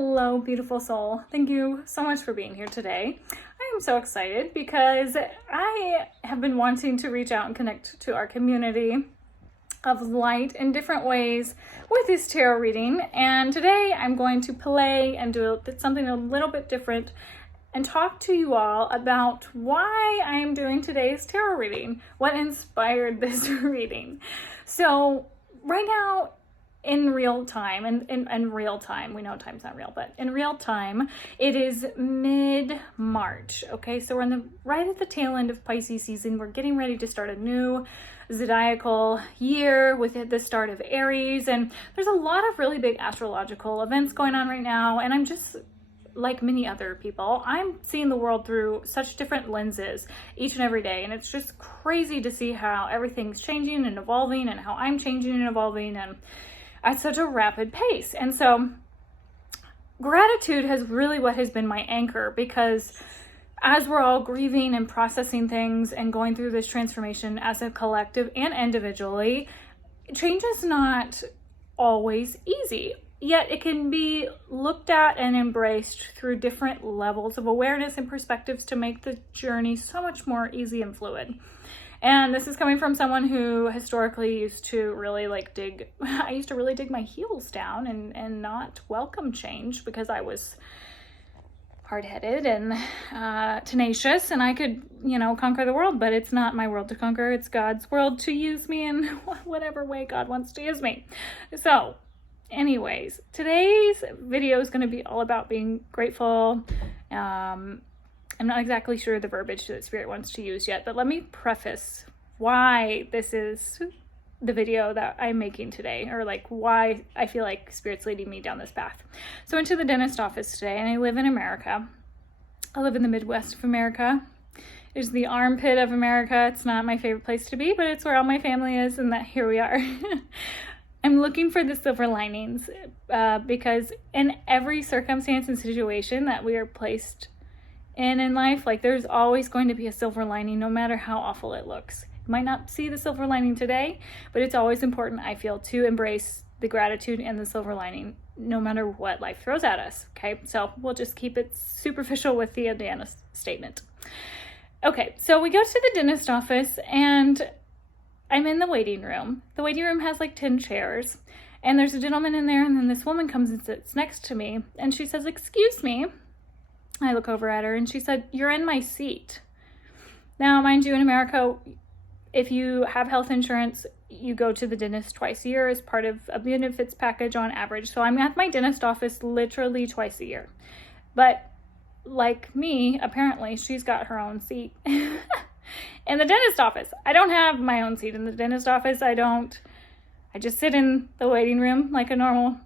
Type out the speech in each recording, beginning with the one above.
Hello, beautiful soul. Thank you so much for being here today. I am so excited because I have been wanting to reach out and connect to our community of light in different ways with this tarot reading. And today I'm going to play and do something a little bit different and talk to you all about why I am doing today's tarot reading, what inspired this reading. So right now, in real time, and real time, we know time's not real, but in real time, it is mid-March, okay? So we're right at the tail end of Pisces season. We're getting ready to start a new zodiacal year with the start of Aries, and there's a lot of really big astrological events going on right now, and I'm just, like many other people, I'm seeing the world through such different lenses each and every day, and it's just crazy to see how everything's changing and evolving, and how I'm changing and evolving, and at such a rapid pace. And so gratitude has really what has been my anchor, because as we're all grieving and processing things and going through this transformation as a collective and individually, change is not always easy, yet it can be looked at and embraced through different levels of awareness and perspectives to make the journey so much more easy and fluid. And this is coming from someone who historically used to really I used to really dig my heels down and not welcome change, because I was hard-headed and tenacious, and I could, conquer the world, but it's not my world to conquer. It's God's world to use me in whatever way God wants to use me. So anyways, today's video is going to be all about being grateful. I'm not exactly sure the verbiage that Spirit wants to use yet, but let me preface why this is the video that I'm making today, or why I feel like Spirit's leading me down this path. So I went to the dentist office today, and I live in America. I live in the Midwest of America. It's the armpit of America. It's not my favorite place to be, but it's where all my family is, and that here we are. I'm looking for the silver linings because in every circumstance and situation that we are placed in life, there's always going to be a silver lining, no matter how awful it looks. You might not see the silver lining today, but it's always important, I feel, to embrace the gratitude and the silver lining, no matter what life throws at us, okay? So we'll just keep it superficial with the Adana statement. Okay, so we go to the dentist office, and I'm in the waiting room. The waiting room has 10 chairs, and there's a gentleman in there, and then this woman comes and sits next to me, and she says, "Excuse me." I look over at her, and she said, "You're in my seat." Now, mind you, in America, if you have health insurance, you go to the dentist twice a year as part of a benefits package on average. So I'm at my dentist office literally twice a year. But like me, apparently, she's got her own seat in the dentist office. I don't have my own seat in the dentist office. I just sit in the waiting room like a normal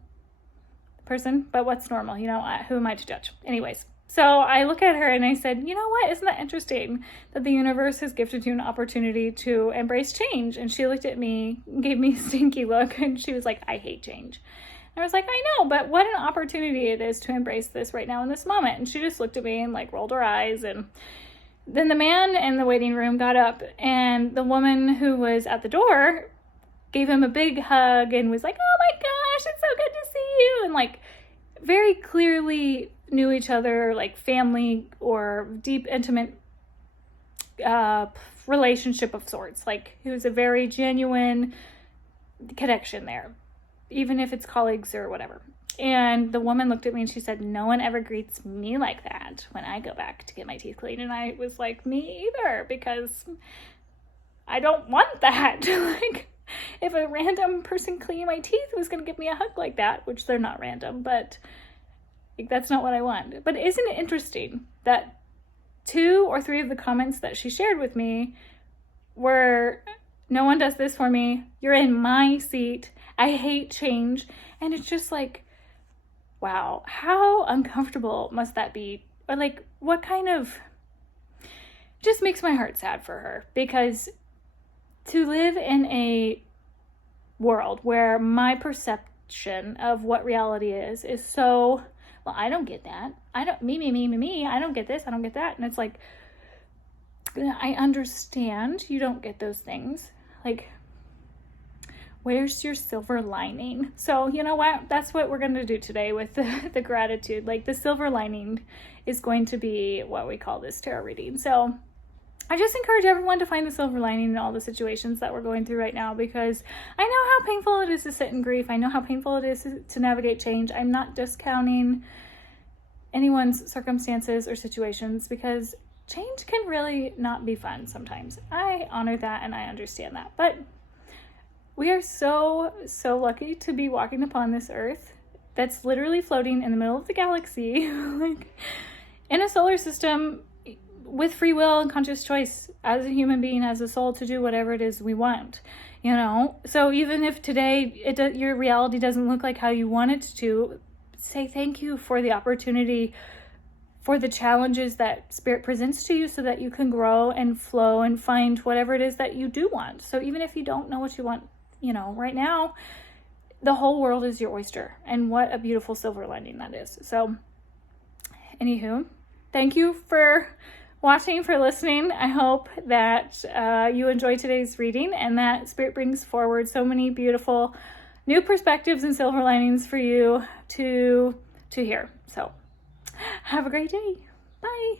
person. But what's normal? Who am I to judge? Anyways. So I look at her and I said, "You know what? Isn't that interesting that the universe has gifted you an opportunity to embrace change?" And she looked at me, gave me a stinky look, and she was like, "I hate change." And I was like, "I know, but what an opportunity it is to embrace this right now in this moment." And she just looked at me and rolled her eyes. And then the man in the waiting room got up, and the woman who was at the door gave him a big hug and was like, "Oh my gosh, it's so good to see you." And very clearly knew each other, family or deep, intimate relationship of sorts. It was a very genuine connection there, even if it's colleagues or whatever. And the woman looked at me and she said, "No one ever greets me like that when I go back to get my teeth cleaned." And I was like, "Me either, because I don't want that." If a random person cleaning my teeth was going to give me a hug like that, which they're not random, but that's not what I want. But isn't it interesting that 2 or 3 of the comments that she shared with me were, "No one does this for me. You're in my seat. I hate change." And it's just wow, how uncomfortable must that be? Or what kind of, just makes my heart sad for her, because to live in a world where my perception of what reality is so, well, I don't get that. I don't, me. I don't get this. I don't get that. And it's I understand you don't get those things. Where's your silver lining? So you know what? That's what we're going to do today with the gratitude. Like the silver lining is going to be what we call this tarot reading. So I just encourage everyone to find the silver lining in all the situations that we're going through right now, because I know how painful it is to sit in grief. I know how painful it is to navigate change. I'm not discounting anyone's circumstances or situations, because change can really not be fun sometimes. I honor that and I understand that. But we are so lucky to be walking upon this earth that's literally floating in the middle of the galaxy, like in a solar system, with free will and conscious choice as a human being, as a soul, to do whatever it is we want, you know? So even if today your reality doesn't look like how you want it to, say thank you for the opportunity, for the challenges that Spirit presents to you, so that you can grow and flow and find whatever it is that you do want. So even if you don't know what you want, you know, right now, the whole world is your oyster. And what a beautiful silver lining that is. So anywho, thank you for watching, for listening. I hope that you enjoyed today's reading, and that Spirit brings forward so many beautiful new perspectives and silver linings for you to hear. So have a great day. Bye.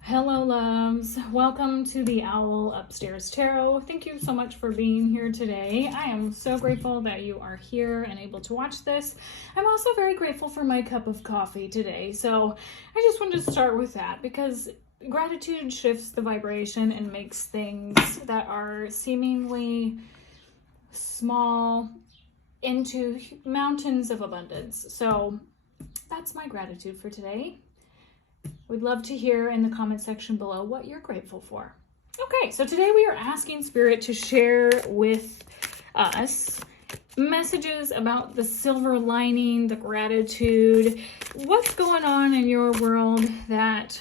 Hello, loves. Welcome to the Owl Upstairs Tarot. Thank you so much for being here today. I am so grateful that you are here and able to watch this. I'm also very grateful for my cup of coffee today. So I just wanted to start with that, because gratitude shifts the vibration and makes things that are seemingly small into mountains of abundance. So that's my gratitude for today. We'd love to hear in the comment section below what you're grateful for. Okay, so today we are asking Spirit to share with us messages about the silver lining, the gratitude, what's going on in your world that,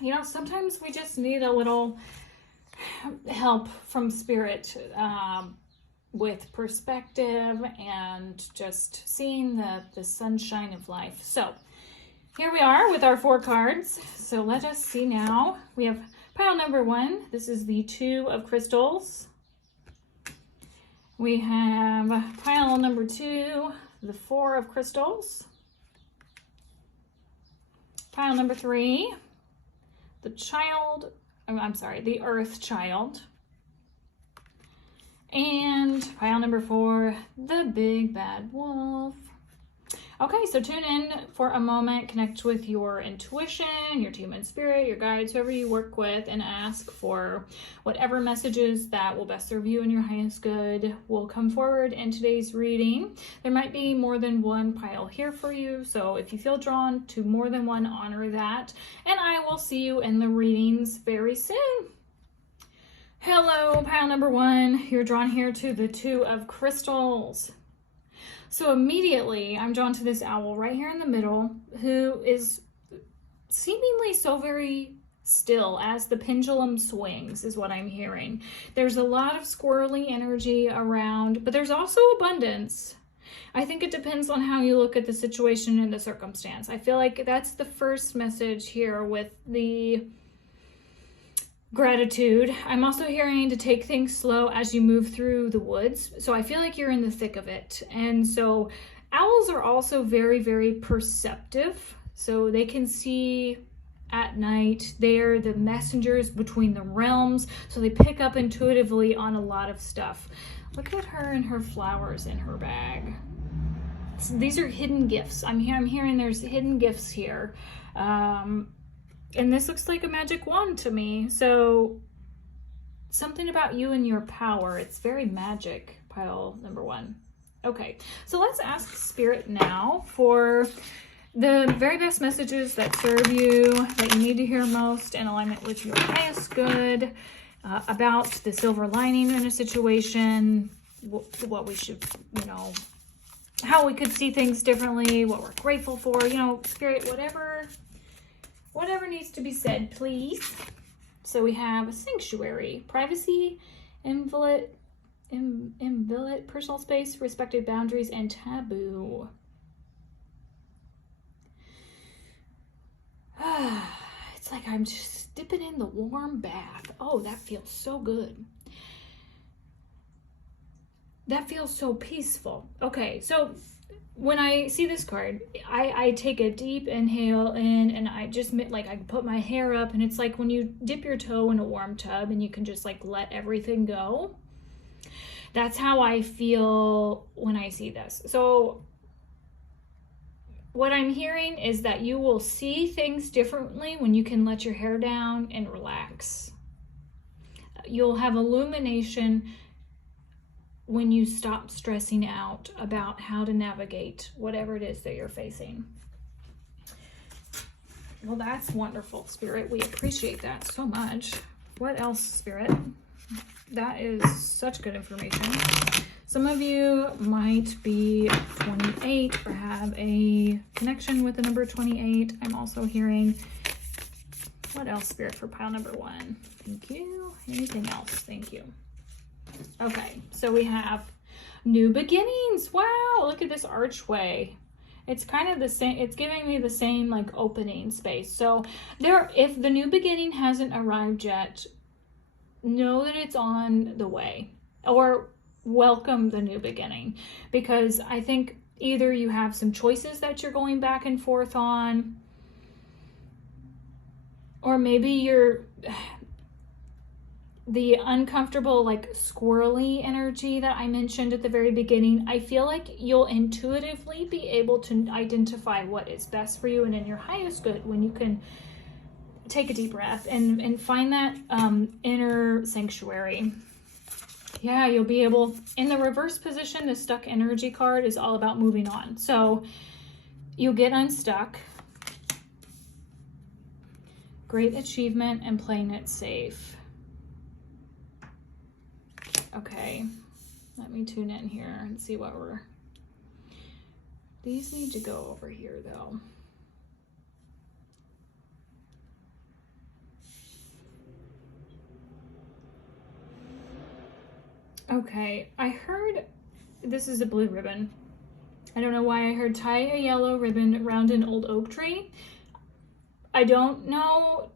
you know, sometimes we just need a little help from Spirit with perspective and just seeing the sunshine of life. So here we are with our 4 cards. So let us see now. We have pile number 1. This is the 2 of crystals. We have pile number 2, the 4 of crystals. Pile number 3, the earth child. And pile number 4, the big bad wolf. Okay, so tune in for a moment, connect with your intuition, your team and spirit, your guides, whoever you work with, and ask for whatever messages that will best serve you and your highest good will come forward in today's reading. There might be more than one pile here for you, so if you feel drawn to more than one, honor that. And I will see you in the readings very soon. Hello, pile number 1. You're drawn here to the 2 of crystals. So immediately I'm drawn to this owl right here in the middle, who is seemingly so very still as the pendulum swings, is what I'm hearing. There's a lot of squirrely energy around, but there's also abundance. I think it depends on how you look at the situation and the circumstance. I feel like that's the first message here with the gratitude. I'm also hearing to take things slow as you move through the woods. So I feel like you're in the thick of it. And so owls are also very, very perceptive. So they can see at night. They're the messengers between the realms. So they pick up intuitively on a lot of stuff. Look at her and her flowers in her bag. These are hidden gifts. I'm hearing there's hidden gifts here. And this looks like a magic wand to me. So something about you and your power. It's very magic, pile number 1. Okay, so let's ask Spirit now for the very best messages that serve you, that you need to hear most in alignment with your highest good, about the silver lining in a situation, what we should, you know, how we could see things differently, what we're grateful for, you know, Spirit, whatever needs to be said, please. So we have a sanctuary, privacy, inviolate, personal space, respected boundaries, and taboo. It's like I'm just dipping in the warm bath. Oh, that feels so good. that feels so peaceful. Okay, so when I see this card, I take a deep inhale in, and I just like, I put my hair up, and it's like when you dip your toe in a warm tub and you can just like let everything go. That's how I feel when I see this. So what I'm hearing is that you will see things differently when you can let your hair down and relax. You'll have illumination when you stop stressing out about how to navigate whatever it is that you're facing. Well, that's wonderful, Spirit. We appreciate that so much. What else, Spirit? That is such good information. Some of you might be 28 or have a connection with the number 28. I'm also hearing, what else, Spirit, for pile number 1? Thank you. Anything else? Thank you. Okay, so we have new beginnings. Wow, look at this archway. It's kind of the same, it's giving me the same like opening space. So if the new beginning hasn't arrived yet, know that it's on the way, or welcome the new beginning, because I think either you have some choices that you're going back and forth on, or maybe you're the uncomfortable, like squirrely energy that I mentioned at the very beginning. I feel like you'll intuitively be able to identify what is best for you and in your highest good when you can take a deep breath and find that inner sanctuary. Yeah, you'll be able, in the reverse position, the stuck energy card is all about moving on. So you'll get unstuck. Great achievement and playing it safe. Okay, let me tune in here and see what these need to go over here though. Okay, I heard, this is a blue ribbon. I don't know why I heard tie a yellow ribbon around an old oak tree. I don't know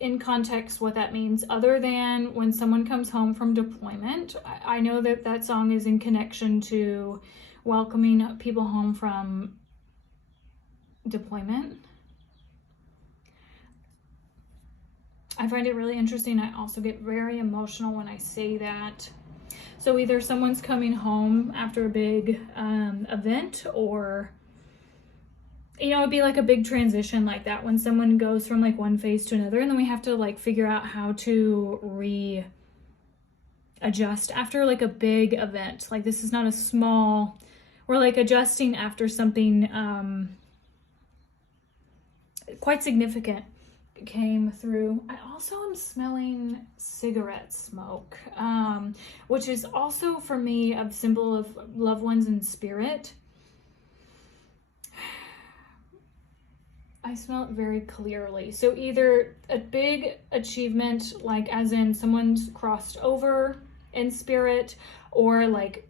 in context what that means, other than when someone comes home from deployment. I know that that song is in connection to welcoming people home from deployment. I find it really interesting. I also get very emotional when I say that. So either someone's coming home after a big event, or it'd be like a big transition like that when someone goes from like one phase to another, and then we have to like figure out how to readjust after like a big event. Like this is not a small, we're like adjusting after something quite significant came through. I also am smelling cigarette smoke, which is also for me a symbol of loved ones in spirit. I smell it very clearly. So either a big achievement, like as in someone's crossed over in spirit, or like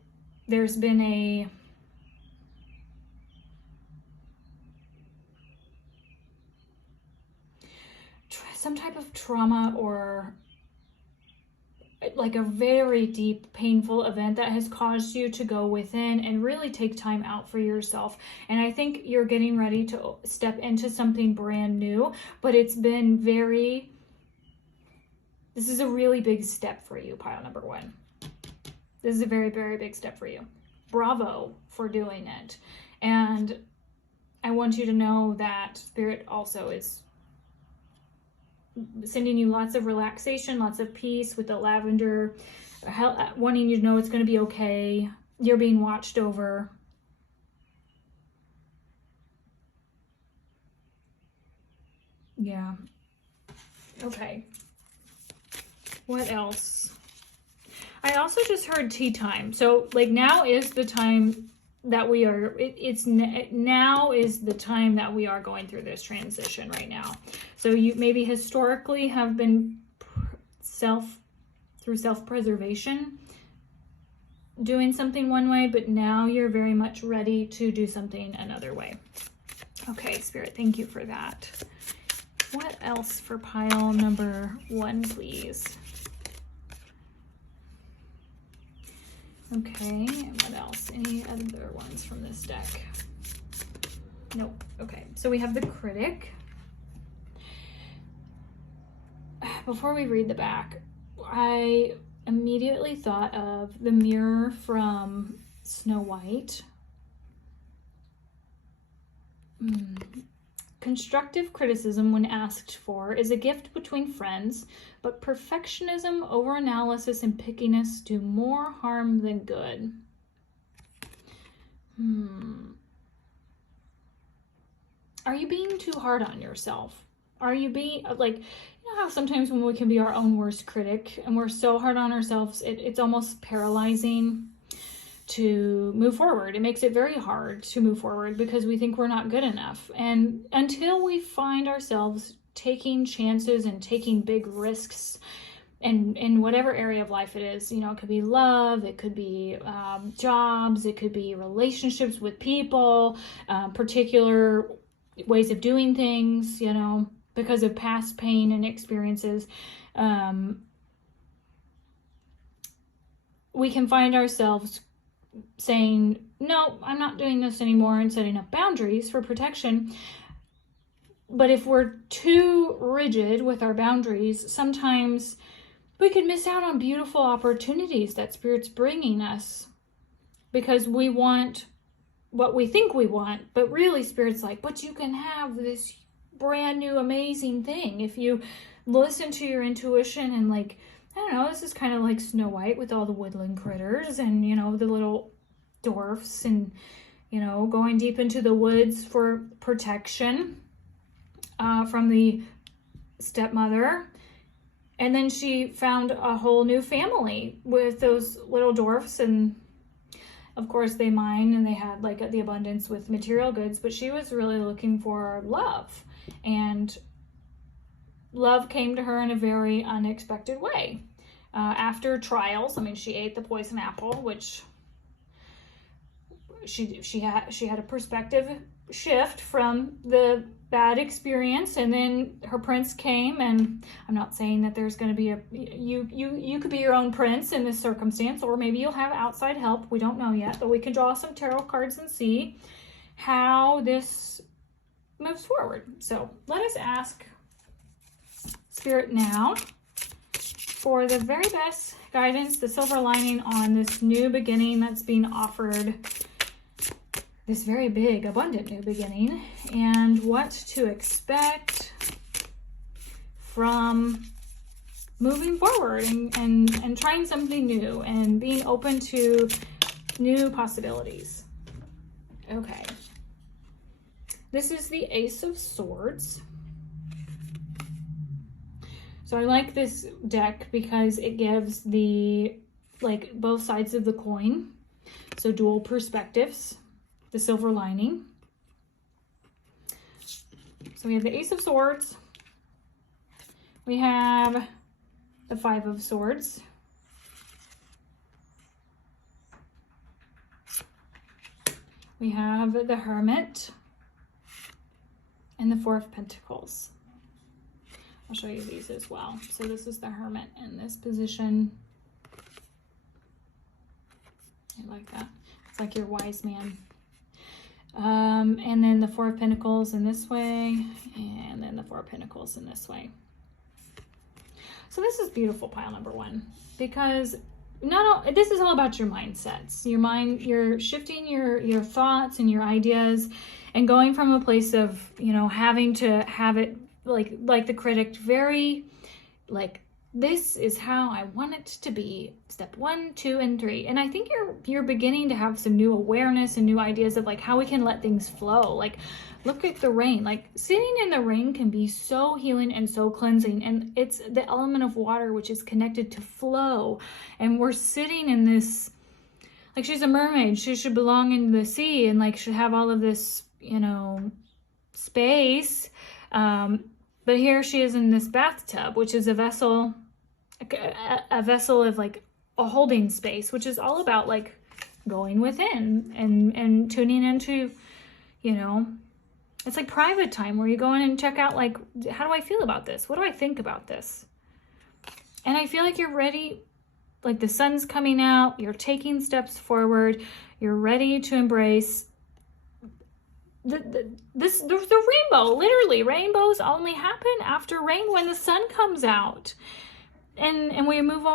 there's been some type of trauma, or like a very deep, painful event that has caused you to go within and really take time out for yourself. And I think you're getting ready to step into something brand new, but it's been this is a really big step for you, pile number 1. This is a very, very big step for you. Bravo for doing it. And I want you to know that Spirit also is sending you lots of relaxation, lots of peace with the lavender, wanting you to know it's going to be okay. You're being watched over. Yeah. Okay. What else? I also just heard tea time. So like now is the time that we are, now is the time that we are going through this transition right now. So you maybe historically have been through self-preservation doing something one way, but now you're very much ready to do something another way. Okay, Spirit, thank you for that. What else for pile number 1, please? Okay, and what else? Any other ones from this deck? Nope. Okay, so we have the Critic. Before we read the back, I immediately thought of the mirror from Snow White. Constructive criticism, when asked for, is a gift between friends, but perfectionism, overanalysis, and pickiness do more harm than good. Are you being too hard on yourself? Are you being, like, you know how sometimes when we can be our own worst critic and we're so hard on ourselves, it's almost paralyzing to move forward. It makes it very hard to move forward because we think we're not good enough. And until we find ourselves taking chances and taking big risks in whatever area of life it is, you know, it could be love, it could be jobs, it could be relationships with people, particular ways of doing things, you know, because of past pain and experiences. We can find ourselves saying, no, I'm not doing this anymore, and setting up boundaries for protection. But if we're too rigid with our boundaries, sometimes we could miss out on beautiful opportunities that Spirit's bringing us because we want what we think we want, but really Spirit's like, but you can have this brand new amazing thing if you listen to your intuition. And like, I don't know, this is kind of like Snow White with all the woodland critters and, you know, the little dwarfs and, you know, going deep into the woods for protection from the stepmother. And then she found a whole new family with those little dwarfs, and of course they mine and they had like the abundance with material goods, but she was really looking for love, and love came to her in a very unexpected way. After trials, I mean, she ate the poison apple, which she had a perspective shift from the bad experience, and then her prince came. And I'm not saying that there's going to be you could be your own prince in this circumstance, or maybe you'll have outside help. We don't know yet, but we can draw some tarot cards and see how this moves forward. So let us ask Spirit now for the very best guidance, the silver lining on this new beginning that's being offered, this very big, abundant new beginning, and what to expect from moving forward and trying something new and being open to new possibilities. Okay. This is the Ace of Swords. So I like this deck because it gives the, like, both sides of the coin. So dual perspectives, the silver lining. So we have the Ace of Swords. We have the Five of Swords. We have the Hermit and the Four of Pentacles. I'll show you these as well. So this is the Hermit in this position. I like that. It's like your wise man. And then the Four of Pentacles in this way, and then the Four of Pentacles in this way. So this is beautiful, pile number one, because this is all about your mindsets. Your mind, you're shifting your thoughts and your ideas, and going from a place of, you know, having to have it like the critic, very like, this is how I want it to be, step 1, 2, and 3. And I think you're beginning to have some new awareness and new ideas of like how we can let things flow. Like, look at the rain. Like, sitting in the rain can be so healing and so cleansing. And it's the element of water, which is connected to flow. And we're sitting in this, like, she's a mermaid. She should belong in the sea and like should have all of this, you know, space. But here she is in this bathtub, which is a vessel of like a holding space, which is all about like going within and tuning into, you know, it's like private time where you go in and check out, like, how do I feel about this? What do I think about this? And I feel like you're ready like the sun's coming out, you're taking steps forward, you're ready to embrace the rainbow. Literally, rainbows only happen after rain, when the sun comes out, and we move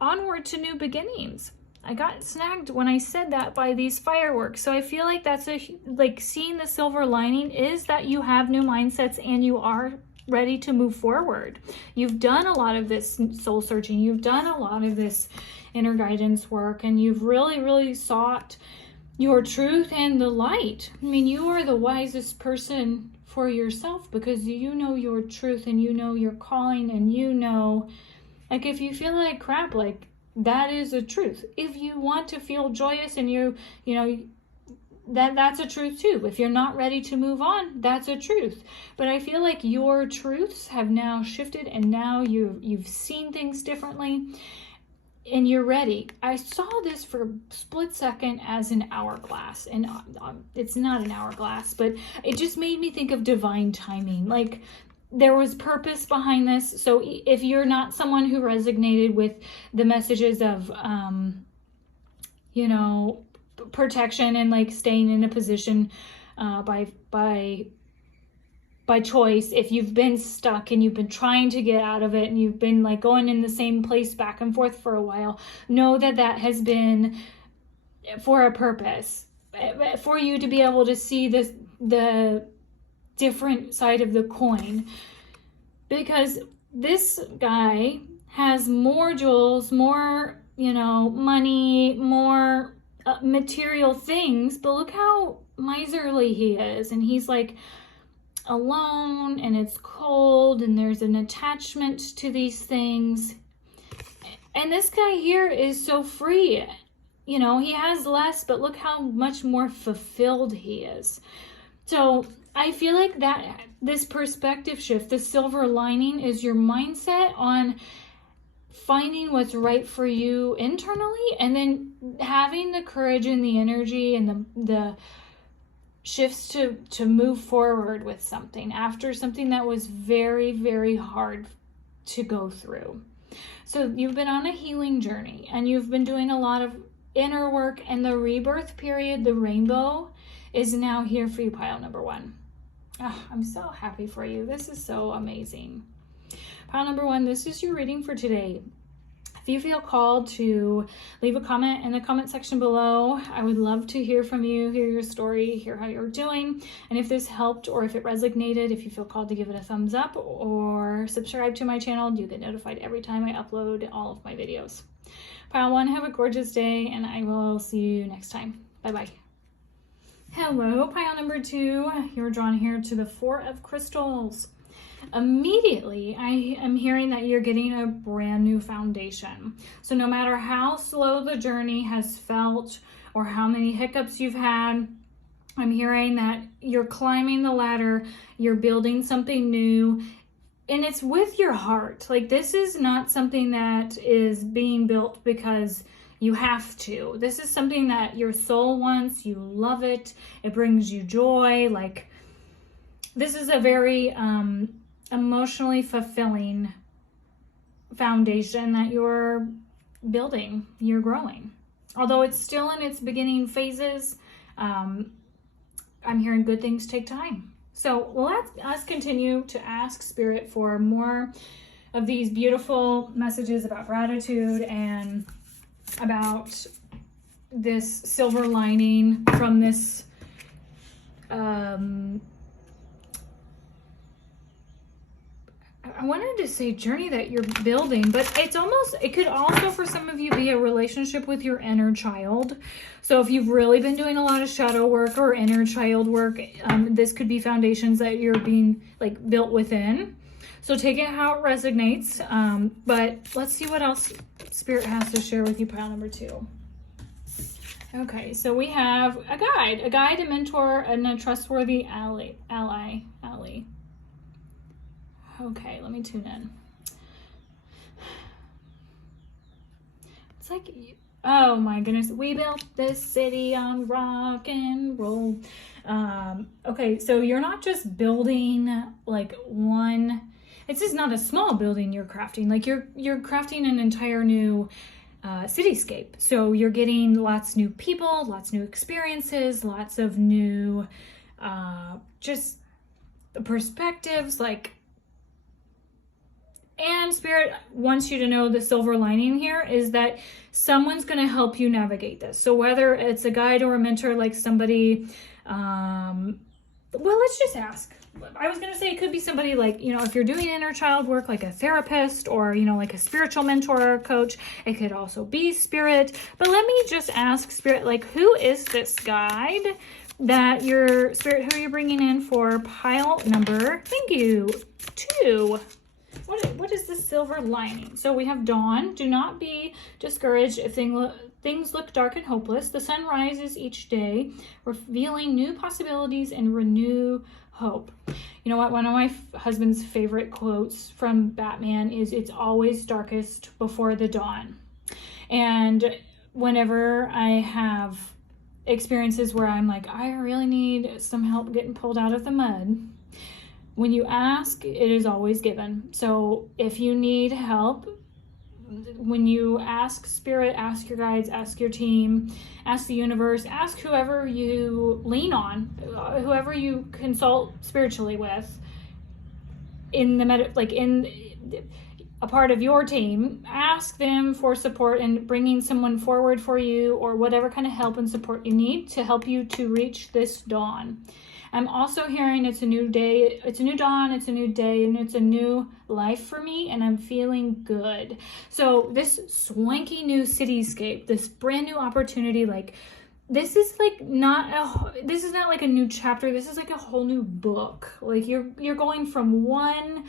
onward to new beginnings. I got snagged when I said that by these fireworks. So I feel like that's like seeing the silver lining is that you have new mindsets and you are ready to move forward. You've done a lot of this soul searching. You've done a lot of this inner guidance work, and you've really, really sought your truth and the light. I mean, you are the wisest person for yourself, because you know your truth and you know your calling, and you know, like, if you feel like crap, like, that is a truth. If you want to feel joyous and you know, that's a truth too. If you're not ready to move on, that's a truth. But I feel like your truths have now shifted, and now you've seen things differently, and you're ready. I saw this for a split second as an hourglass, and it's not an hourglass, but it just made me think of divine timing. Like, there was purpose behind this. So if you're not someone who resonated with the messages of, you know, protection and like staying in a position by choice, if you've been stuck and you've been trying to get out of it and you've been like going in the same place back and forth for a while, know that that has been for a purpose, for you to be able to see the different side of the coin, because this guy has more jewels, more, you know, money, more material things, but look how miserly he is, and he's like alone, and it's cold, and there's an attachment to these things. And this guy here is so free, you know, he has less, but look how much more fulfilled he is. So I feel like that this perspective shift, the silver lining, is your mindset on finding what's right for you internally, and then having the courage and the energy and the shifts to move forward with something after something that was very, very hard to go through. So you've been on a healing journey, and you've been doing a lot of inner work, and the rebirth period, the rainbow, is now here for you, pile number one. Oh, I'm so happy for you. This is so amazing. Pile number one, this is your reading for today. If you feel called to leave a comment in the comment section below, I would love to hear from you, hear your story, hear how you're doing. And if this helped, or if it resonated, if you feel called to give it a thumbs up or subscribe to my channel, you get notified every time I upload all of my videos. Pile one, have a gorgeous day, and I will see you next time. Bye-bye. Hello, pile number two. You're drawn here to the Four of Crystals. Immediately, I am hearing that you're getting a brand new foundation. So no matter how slow the journey has felt or how many hiccups you've had, I'm hearing that you're climbing the ladder, you're building something new, and it's with your heart. Like, this is not something that is being built because you have to. This is something that your soul wants. You love it. It brings you joy. Like, this is a very emotionally fulfilling foundation that you're building, you're growing. Although it's still in its beginning phases, I'm hearing good things take time. So let us continue to ask Spirit for more of these beautiful messages about gratitude and about this silver lining from this I wanted to say journey that you're building, but it could also for some of you be a relationship with your inner child. So if you've really been doing a lot of shadow work or inner child work, this could be foundations that you're being like built within. So take it how it resonates. But let's see what else Spirit has to share with you, pile number two. Okay, so we have a guide, a mentor, and a trustworthy ally. Okay, let me tune in. It's like, oh my goodness, we built this city on rock and roll. Okay, so you're not just building like one, it's just not a small building you're crafting. Like you're crafting an entire new cityscape. So you're getting lots of new people, lots of new experiences, lots of new just perspectives, like, and Spirit wants you to know the silver lining here is that someone's going to help you navigate this. So whether it's a guide or a mentor, like somebody, well, let's just ask. I was going to say it could be somebody like, you know, if you're doing inner child work, like a therapist or, you know, like a spiritual mentor or coach. It could also be Spirit. But let me just ask Spirit, like, who is this guide that your Spirit, who are you bringing in for pile number, thank you, 2? What is the silver lining? So we have dawn. Do not be discouraged if things look dark and hopeless. The sun rises each day, revealing new possibilities and renew hope. You know what? One of my husband's favorite quotes from Batman is, "It's always darkest before the dawn." And whenever I have experiences where I'm like, I really need some help getting pulled out of the mud, when you ask, it is always given. So if you need help, when you ask Spirit, ask your guides, ask your team, ask the universe, ask whoever you lean on, whoever you consult spiritually with in the a part of your team, ask them for support and bringing someone forward for you or whatever kind of help and support you need to help you to reach this dawn. I'm also hearing it's a new day, it's a new dawn, it's a new day, and it's a new life for me, and I'm feeling good. So this swanky new cityscape, this brand new opportunity, like, this is not like a new chapter, this is like a whole new book. Like, you're going from one,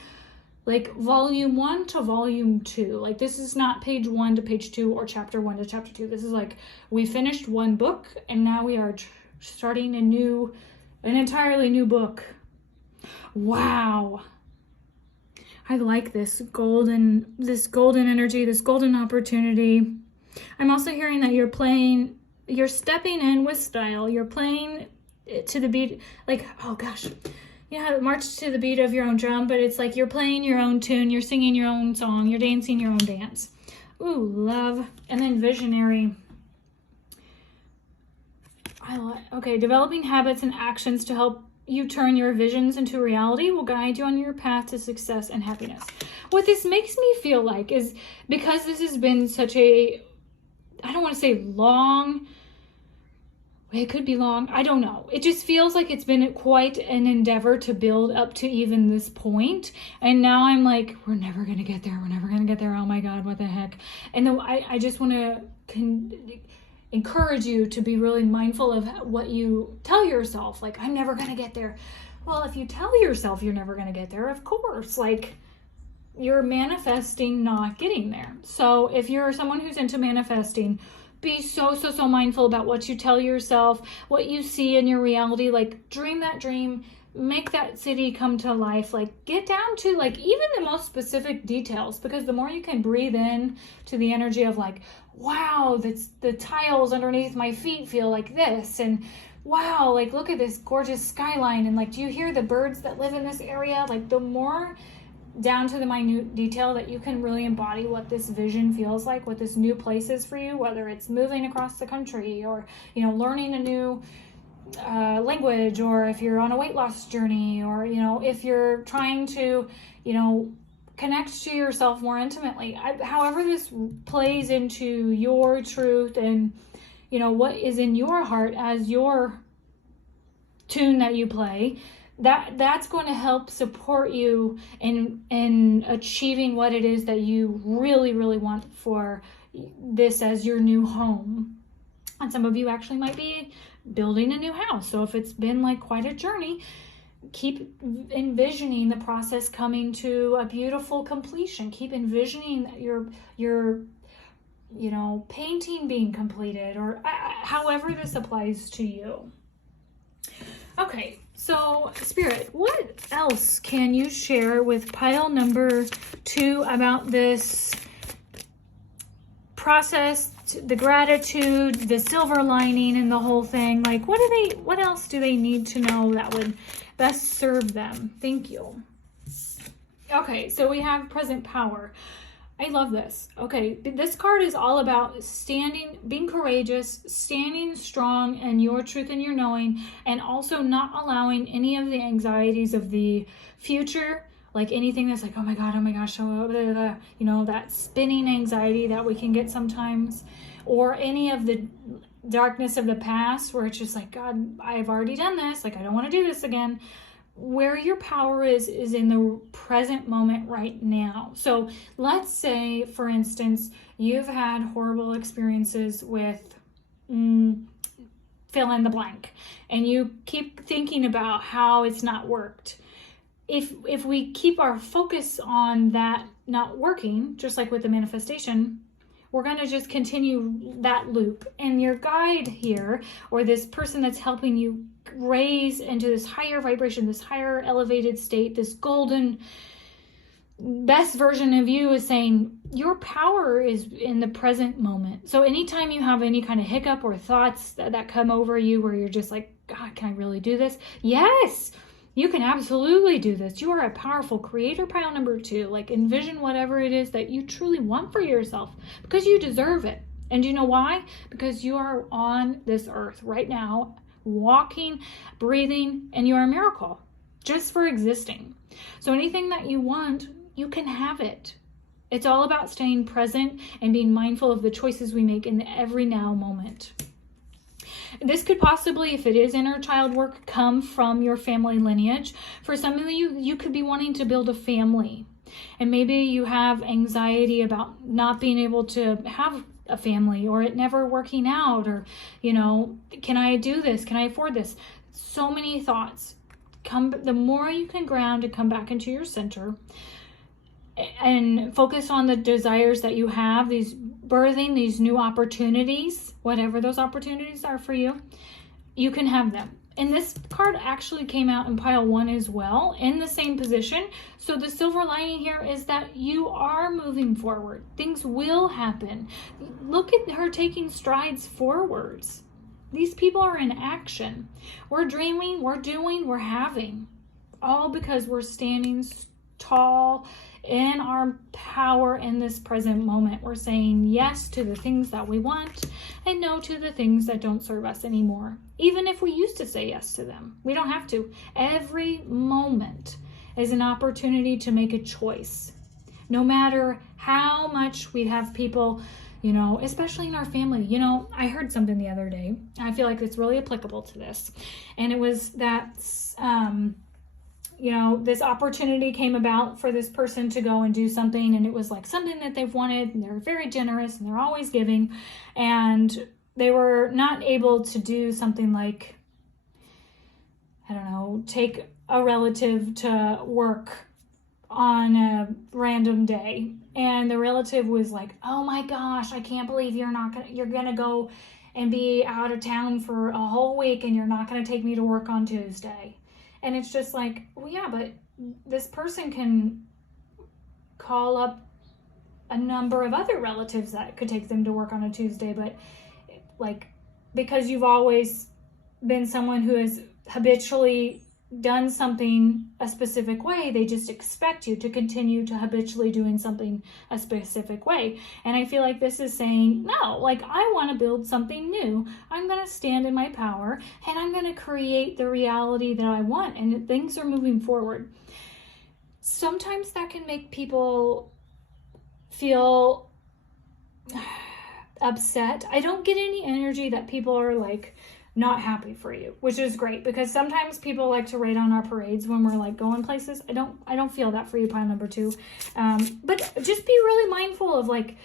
like, volume 1 to volume 2. Like, this is not page 1 to page 2 or chapter 1 to chapter 2. This is like, we finished one book, and now we are starting an entirely new book. Wow. I like this golden energy, this golden opportunity. I'm also hearing that you're stepping in with style. You're playing to the beat, like, oh gosh. Yeah, march to the beat of your own drum, but it's like you're playing your own tune, you're singing your own song, you're dancing your own dance. Ooh, love. And then visionary. Okay, developing habits and actions to help you turn your visions into reality will guide you on your path to success and happiness. What this makes me feel like is, because this has been such a, I don't want to say long, it could be long, I don't know. It just feels like it's been quite an endeavor to build up to even this point. And now I'm like, we're never going to get there. We're never going to get there. Oh my God, what the heck? And then I just want to encourage you to be really mindful of what you tell yourself. Like, I'm never going to get there. Well, if you tell yourself you're never going to get there, of course, like, you're manifesting not getting there. So if you're someone who's into manifesting, be so mindful about what you tell yourself, what you see in your reality. Like, dream that dream, make that city come to life. Like, get down to, like, even the most specific details, because the more you can breathe in to the energy of, like, wow, the tiles underneath my feet feel like this, and wow, like, look at this gorgeous skyline, and, like, do you hear the birds that live in this area? Like, the more down to the minute detail that you can really embody what this vision feels like, what this new place is for you, whether it's moving across the country or, you know, learning a new language, or if you're on a weight loss journey, or, you know, if you're trying to, you know, connect to yourself more intimately. However this plays into your truth and, you know, what is in your heart as your tune that you play, that's going to help support you in achieving what it is that you really, really want for this as your new home. And some of you actually might be building a new house. So if it's been like quite a journey, keep envisioning the process coming to a beautiful completion. Keep envisioning your you know, painting being completed, or however this applies to you. Okay, so Spirit, what else can you share with pile number 2 about this process, the gratitude, the silver lining, and the whole thing? Like, what else do they need to know that would best serve them? Thank you. Okay, so we have present power. I love this. Okay, this card is all about being courageous, standing strong in your truth and your knowing, and also not allowing any of the anxieties of the future, like anything that's like, oh my gosh, oh, blah, blah, blah, you know, that spinning anxiety that we can get sometimes, or any of the darkness of the past where it's just like, God, I've already done this, like I don't want to do this again. Where your power is in the present moment right now. So let's say, for instance, you've had horrible experiences with fill in the blank, and you keep thinking about how it's not worked. If we keep our focus on that not working, just like with the manifestation, we're going to just continue that loop. And your guide here, or this person that's helping you raise into this higher vibration, this higher elevated state, this golden best version of you, is saying your power is in the present moment. So anytime you have any kind of hiccup or thoughts that come over you where you're just like, God, can I really do this? Yes, you can absolutely do this. You are a powerful creator, pile number 2. Like, envision whatever it is that you truly want for yourself, because you deserve it. And you know why? Because you are on this earth right now, walking, breathing, and you are a miracle just for existing. So anything that you want, you can have it. It's all about staying present and being mindful of the choices we make in the every now moment. This could possibly, if it is inner child work, come from your family lineage. For some of you, you could be wanting to build a family, and maybe you have anxiety about not being able to have a family, or it never working out, or, you know, can I do this? Can I afford this? So many thoughts. The more you can ground and come back into your center and focus on the desires that you have, birthing these new opportunities, whatever those opportunities are for you, you can have them. And this card actually came out in pile 1 as well, in the same position. So the silver lining here is that you are moving forward. Things will happen. Look at her taking strides forwards. These people are in action. We're dreaming, we're doing, we're having. All because we're standing tall in our power in this present moment. We're saying yes to the things that we want and no to the things that don't serve us anymore. Even if we used to say yes to them, we don't have to. Every moment is an opportunity to make a choice. No matter how much we have people, you know, especially in our family. You know, I heard something the other day. I feel like it's really applicable to this. And it was that, you know, this opportunity came about for this person to go and do something, and it was like something that they've wanted, and they're very generous and they're always giving, and they were not able to do something like, I don't know, take a relative to work on a random day, and the relative was like, oh my gosh, I can't believe you're gonna go and be out of town for a whole week, and you're not gonna take me to work on Tuesday. And it's just like, well, yeah, but this person can call up a number of other relatives that could take them to work on a Tuesday. But like, because you've always been someone who has habitually done something a specific way, they just expect you to continue to habitually doing something a specific way. And I feel like this is saying, no, like, I want to build something new. I'm going to stand in my power, and I'm going to create the reality that I want, and things are moving forward. Sometimes that can make people feel upset. I don't get any energy that people are like not happy for you, which is great, because sometimes people like to raid on our parades when we're like going places. I don't feel that for you, pile number 2. But just be really mindful of, like,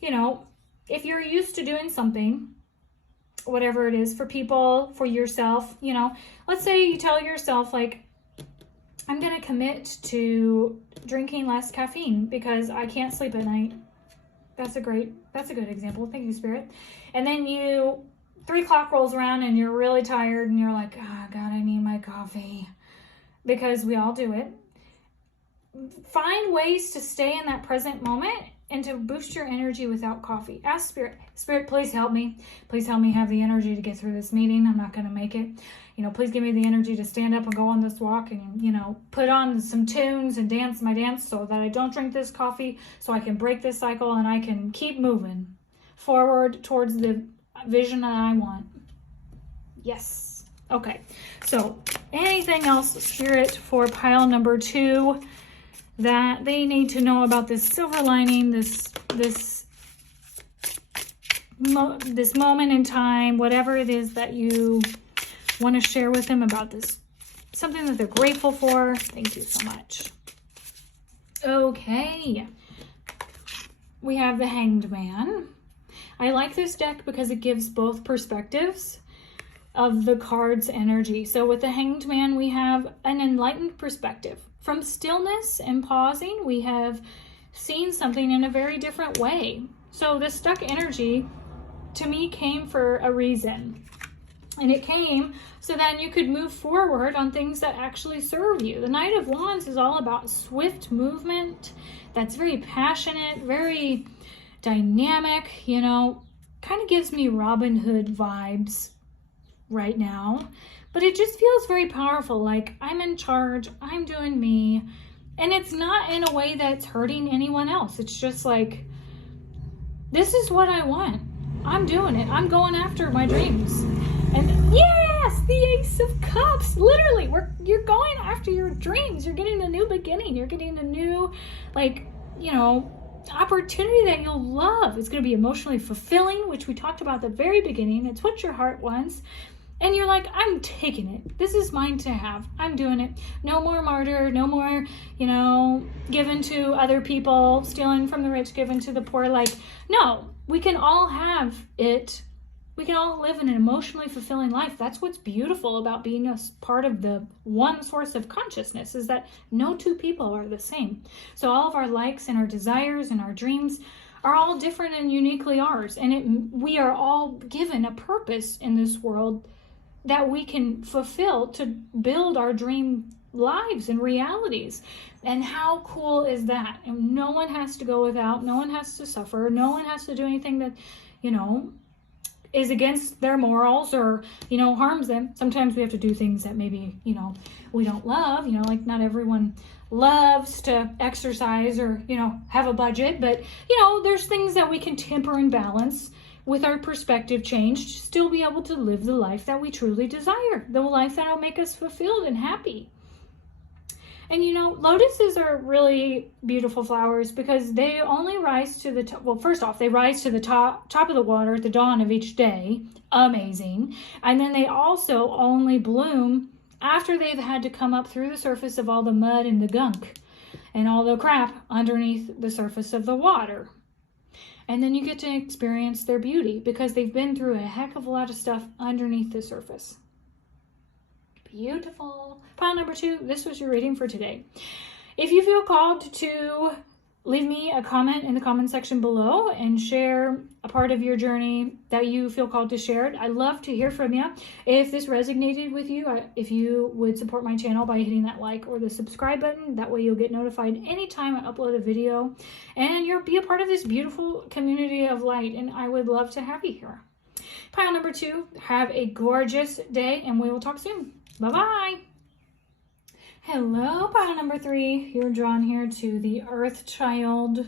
you know, if you're used to doing something, whatever it is, for people, for yourself, you know, let's say you tell yourself, like, I'm going to commit to drinking less caffeine because I can't sleep at night. That's a good example. Thank you, Spirit. And then 3 o'clock rolls around and you're really tired and you're like, oh God, I need my coffee, because we all do it. Find ways to stay in that present moment and to boost your energy without coffee. Ask Spirit, please help me. Please help me have the energy to get through this meeting. I'm not going to make it. please give me the energy to stand up and go on this walk and, put on some tunes and dance my dance so that I don't drink this coffee, so I can break this cycle and I can keep moving forward towards the vision that I want. Yes. Okay. So anything else, Spirit, for pile number 2 that they need to know about this silver lining, this moment in time, whatever it is that you want to share with them about this, something that they're grateful for. Thank you so much. Okay. We have the Hanged Man. I like this deck because it gives both perspectives of the card's energy. So with the Hanged Man, we have an enlightened perspective. From stillness and pausing, we have seen something in a very different way. So the stuck energy, to me, came for a reason. And it came so then you could move forward on things that actually serve you. The Knight of Wands is all about swift movement. That's very passionate, very dynamic, kind of gives me Robin Hood vibes right now. But it just feels very powerful, like I'm in charge, I'm doing me. And it's not in a way that's hurting anyone else. It's just like, this is what I want. I'm doing it. I'm going after my dreams. And yes, the Ace of Cups. Literally, you're going after your dreams. You're getting a new beginning. You're getting a new, opportunity that you'll love. It's going to be emotionally fulfilling, which we talked about at the very beginning. It's what your heart wants. And you're like, I'm taking it. This is mine to have. I'm doing it. No more martyr. No more, given to other people, stealing from the rich, given to the poor. No, we can all have it. We can all live an emotionally fulfilling life. That's what's beautiful about being a part of the one source of consciousness, is that no two people are the same. So all of our likes and our desires and our dreams are all different and uniquely ours. And we are all given a purpose in this world that we can fulfill to build our dream lives and realities. And how cool is that? And no one has to go without, no one has to suffer, no one has to do anything that, is against their morals or, harms them. Sometimes we have to do things that maybe, we don't love, not everyone loves to exercise or, have a budget, but, there's things that we can temper and balance with our perspective change to still be able to live the life that we truly desire, the life that will make us fulfilled and happy. And lotuses are really beautiful flowers because they only rise to the top. Well, first off, they rise to the top of the water at the dawn of each day. Amazing. And then they also only bloom after they've had to come up through the surface of all the mud and the gunk and all the crap underneath the surface of the water. And then you get to experience their beauty because they've been through a heck of a lot of stuff underneath the surface. Beautiful. Pile number 2, this was your reading for today. If you feel called to leave me a comment in the comment section below and share a part of your journey that you feel called to share, I'd love to hear from you. If this resonated with you, if you would support my channel by hitting that like or the subscribe button, that way you'll get notified anytime I upload a video and you'll be a part of this beautiful community of light, and I would love to have you here. Pile number 2, have a gorgeous day and we will talk soon. Bye-bye. Hello, pile number 3. You're drawn here to the Earth Child.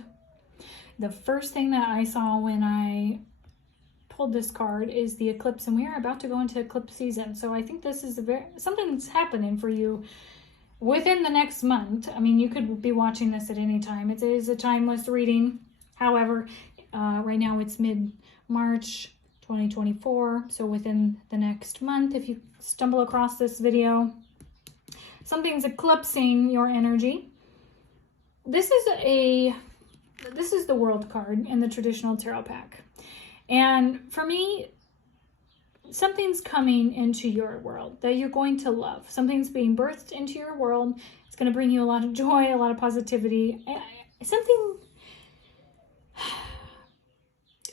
The first thing that I saw when I pulled this card is the eclipse, and we are about to go into eclipse season. So I think this is something that's happening for you within the next month. I mean, you could be watching this at any time. It is a timeless reading. However, right now it's mid-March 2024. So within the next month, if you stumble across this video, something's eclipsing your energy. This is the World card in the traditional tarot pack. And for me, something's coming into your world that you're going to love. Something's being birthed into your world. It's going to bring you a lot of joy, a lot of positivity. Something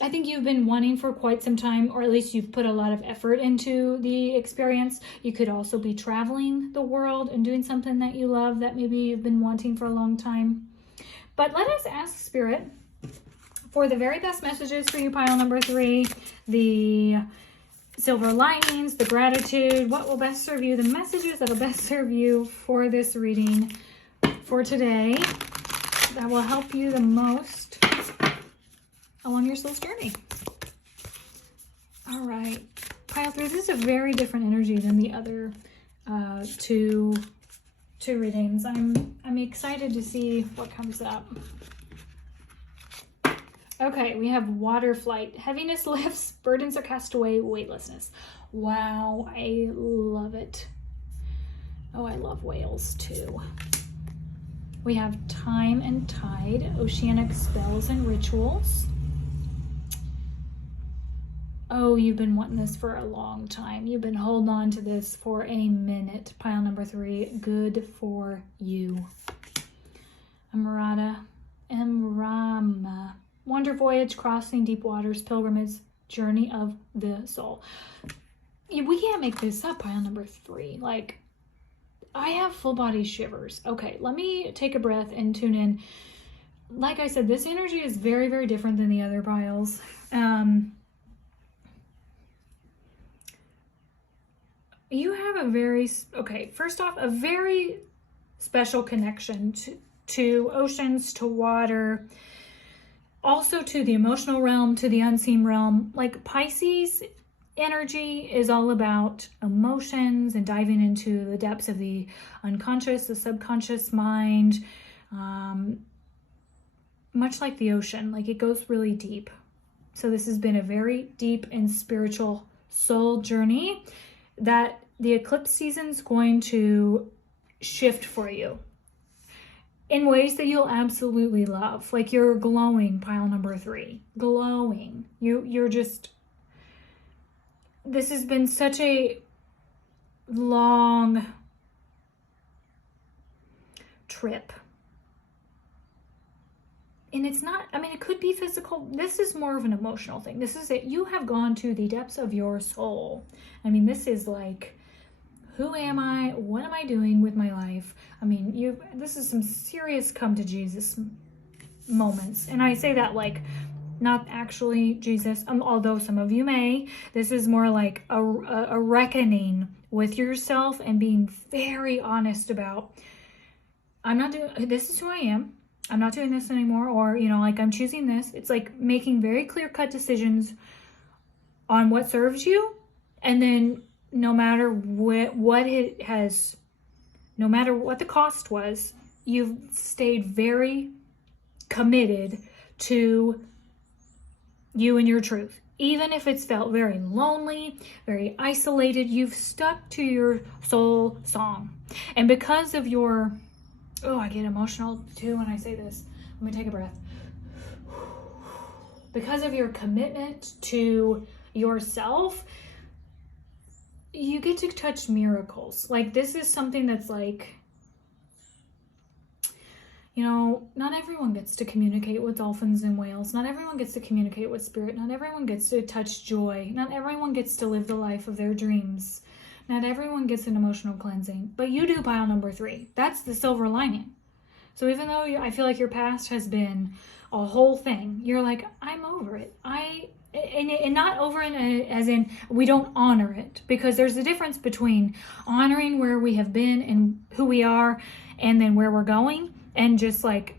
I think you've been wanting for quite some time, or at least you've put a lot of effort into the experience. You could also be traveling the world and doing something that you love that maybe you've been wanting for a long time. But let us ask Spirit for the very best messages for you, pile number 3. The silver linings, the gratitude, what will best serve you, the messages that will best serve you for this reading for today that will help you the most along your soul's journey. All right, pile 3, this is a very different energy than the other two readings. I'm excited to see what comes up. Okay, we have water flight. Heaviness lifts, burdens are cast away, weightlessness. Wow, I love it. Oh, I love whales too. We have time and tide, oceanic spells and rituals. Oh, you've been wanting this for a long time. You've been holding on to this for a minute. Pile number 3, good for you. Amrata, Emrama. Wonder voyage, crossing deep waters, pilgrimage, journey of the soul. We can't make this up, pile number 3. Like, I have full body shivers. Okay, let me take a breath and tune in. Like I said, this energy is very, very different than the other piles. You have a very, okay, first off, a very special connection to oceans, to water, also to the emotional realm, to the unseen realm. Like Pisces energy is all about emotions and diving into the depths of the unconscious, the subconscious mind, much like the ocean, like it goes really deep. So this has been a very deep and spiritual soul journey that the eclipse season is going to shift for you in ways that you'll absolutely love. Like you're glowing, pile number 3, glowing. You're just, this has been such a long trip. And it's not, I mean, it could be physical. This is more of an emotional thing. This is it. You have gone to the depths of your soul. I mean, this is like, who am I? What am I doing with my life? I mean, this is some serious come to Jesus moments. And I say that like, not actually Jesus, although some of you may. This is more like a reckoning with yourself and being very honest about, I'm not doing, this is who I am. I'm not doing this anymore, or, you know, like I'm choosing this. It's like making very clear-cut decisions on what serves you. And then no matter what it has, no matter what the cost was, you've stayed very committed to you and your truth. Even if it's felt very lonely, very isolated, you've stuck to your soul song. And because of your, oh, I get emotional too when I say this. Let me take a breath. Because of your commitment to yourself, you get to touch miracles. Like this is something that's like, you know, not everyone gets to communicate with dolphins and whales. Not everyone gets to communicate with spirit. Not everyone gets to touch joy. Not everyone gets to live the life of their dreams. Not everyone gets an emotional cleansing, but you do, pile number 3. That's the silver lining. So even though I feel like your past has been a whole thing, you're like, I'm over it. And not over it as in we don't honor it, because there's a difference between honoring where we have been and who we are and then where we're going, and just like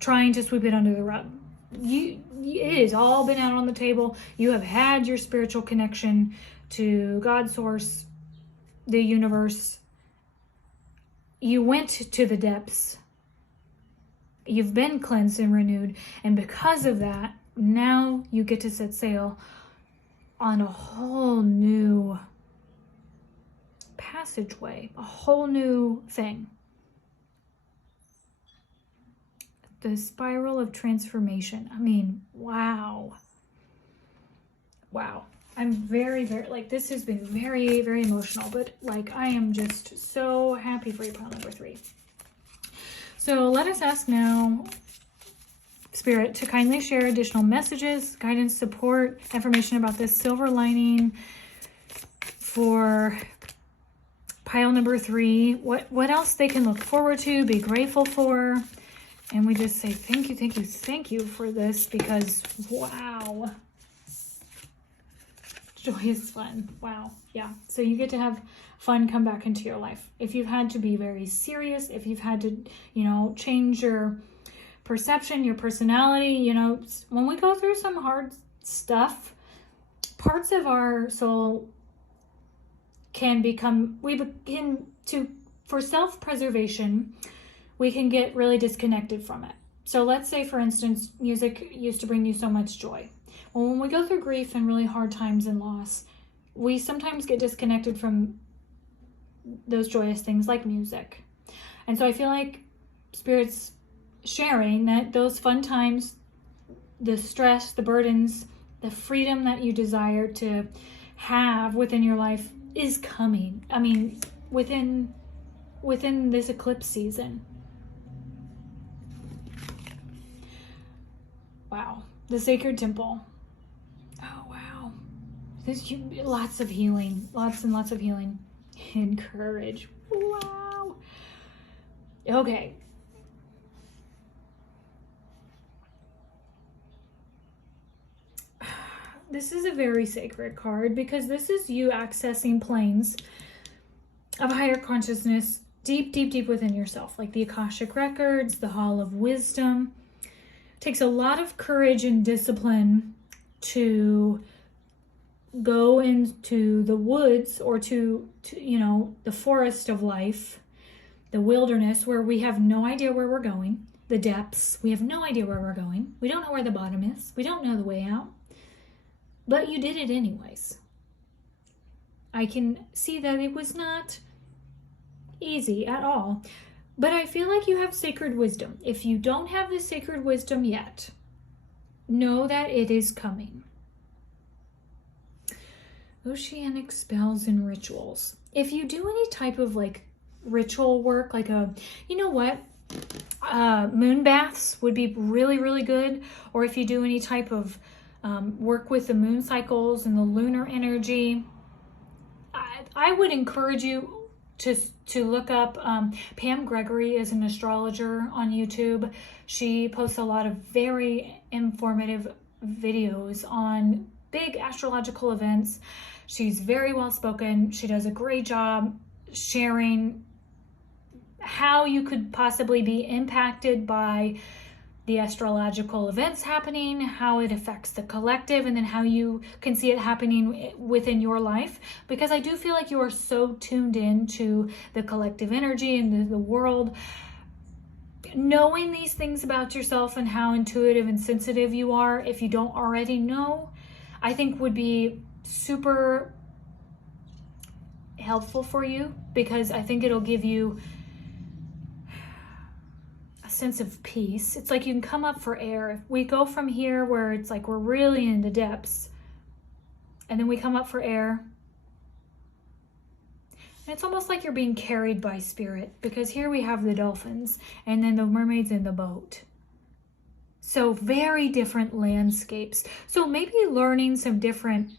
trying to sweep it under the rug. It has all been out on the table. You have had your spiritual connection to God, source, the universe. You went to the depths. You've been cleansed and renewed. And because of that, now you get to set sail on a whole new passageway, a whole new thing. The spiral of transformation. I mean, wow. Wow. I'm very, very, like, this has been very, very emotional, but like, I am just so happy for you, pile number 3. So let us ask now, Spirit, to kindly share additional messages, guidance, support, information about this silver lining for pile number 3. What else they can look forward to, be grateful for. And we just say thank you, thank you, thank you for this, because wow. Joyous fun. Wow. Yeah. So you get to have fun come back into your life. If you've had to be very serious, if you've had to, change your perception, your personality, when we go through some hard stuff, parts of our soul for self-preservation, we can get really disconnected from it. So let's say, for instance, music used to bring you so much joy. Well, when we go through grief and really hard times and loss, we sometimes get disconnected from those joyous things like music. And so I feel like Spirit's sharing that those fun times, the stress, the burdens, the freedom that you desire to have within your life is coming. I mean, within this eclipse season. Wow. The sacred temple. Oh, wow. There's lots of healing. Lots and lots of healing. And courage. Wow. Okay. This is a very sacred card because this is you accessing planes of higher consciousness deep, deep, deep within yourself, like the Akashic Records, the Hall of Wisdom. It takes a lot of courage and discipline to go into the woods or to the forest of life, the wilderness where we have no idea where we're going, the depths. We have no idea where we're going. We don't know where the bottom is. We don't know the way out. But you did it anyways. I can see that it was not easy at all. But I feel like you have sacred wisdom. If you don't have the sacred wisdom yet, know that it is coming. Oceanic spells and rituals. If you do any type of ritual work, moon baths would be really, really good. Or if you do any type of work with the moon cycles and the lunar energy, I would encourage you to look up Pam Gregory is an astrologer on YouTube. She posts a lot of very informative videos on big astrological events. She's very well spoken. She does a great job sharing how you could possibly be impacted by the astrological events happening, how it affects the collective, and then how you can see it happening within your life. Because I do feel like you are so tuned in to the collective energy and the world. Knowing these things about yourself and how intuitive and sensitive you are, if you don't already know, I think would be super helpful for you, because I think it'll give you a sense of peace. It's like you can come up for air. If we go from here where it's like we're really in the depths, and then we come up for air, and it's almost like you're being carried by spirit, because here we have the dolphins and then the mermaids in the boat. So very different landscapes. So maybe learning some different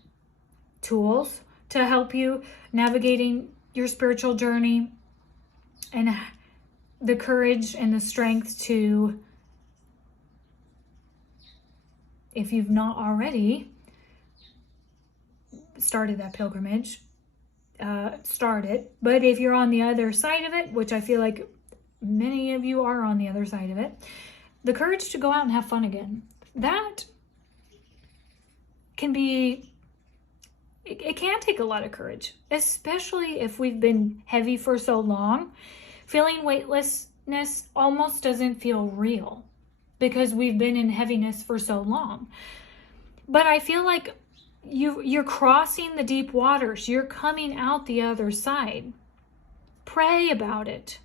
tools to help you navigating your spiritual journey, and the courage and the strength to, if you've not already started that pilgrimage, start it. But if you're on the other side of it, which I feel like many of you are on the other side of it, the courage to go out and have fun again. That can be, it can take a lot of courage, especially if we've been heavy for so long. Feeling weightlessness almost doesn't feel real because we've been in heaviness for so long. But I feel like you're crossing the deep waters. You're coming out the other side. Pray about it.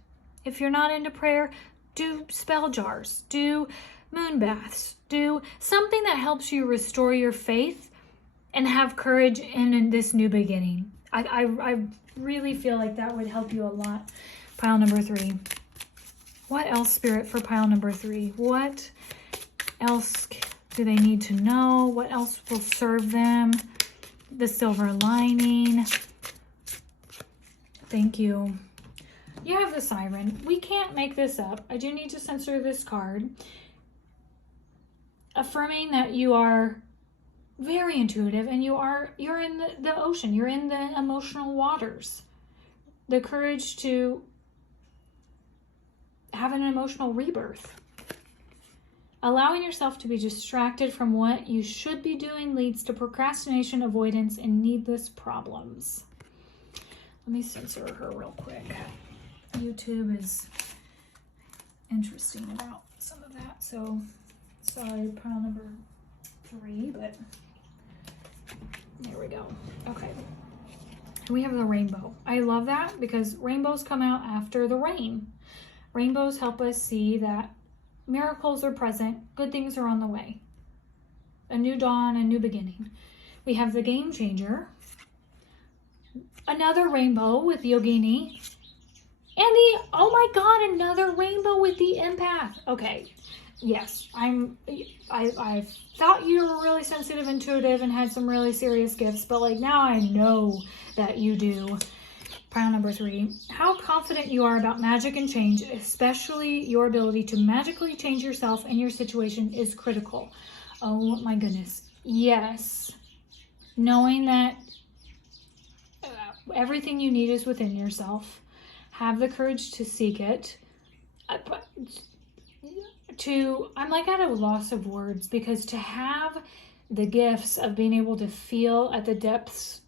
If you're not into prayer, do spell jars, do moon baths, do something that helps you restore your faith and have courage in this new beginning. I really feel like that would help you a lot. Pile number 3. What else, Spirit, for pile number 3? What else do they need to know? What else will serve them? The silver lining. Thank you. You have the siren. We can't make this up. I do need to censor this card. Affirming that you are very intuitive, and you're in the ocean, you're in the emotional waters. The courage to have an emotional rebirth. Allowing yourself to be distracted from what you should be doing leads to procrastination, avoidance, and needless problems. Let me censor her real quick. YouTube is interesting about some of that. So, sorry, pile number 3, but there we go. Okay. We have the rainbow. I love that because rainbows come out after the rain. Rainbows help us see that miracles are present, good things are on the way. A new dawn, a new beginning. We have the game changer. Another rainbow with Yogini. And oh my God, another rainbow with the empath. Okay, yes, I thought you were really sensitive, intuitive, and had some really serious gifts, but like now I know that you do. Pile number 3, how confident you are about magic and change, especially your ability to magically change yourself and your situation, is critical. Oh my goodness. Yes. Knowing that everything you need is within yourself. Have the courage to seek it. I'm like at a loss of words, because to have the gifts of being able to feel at the depths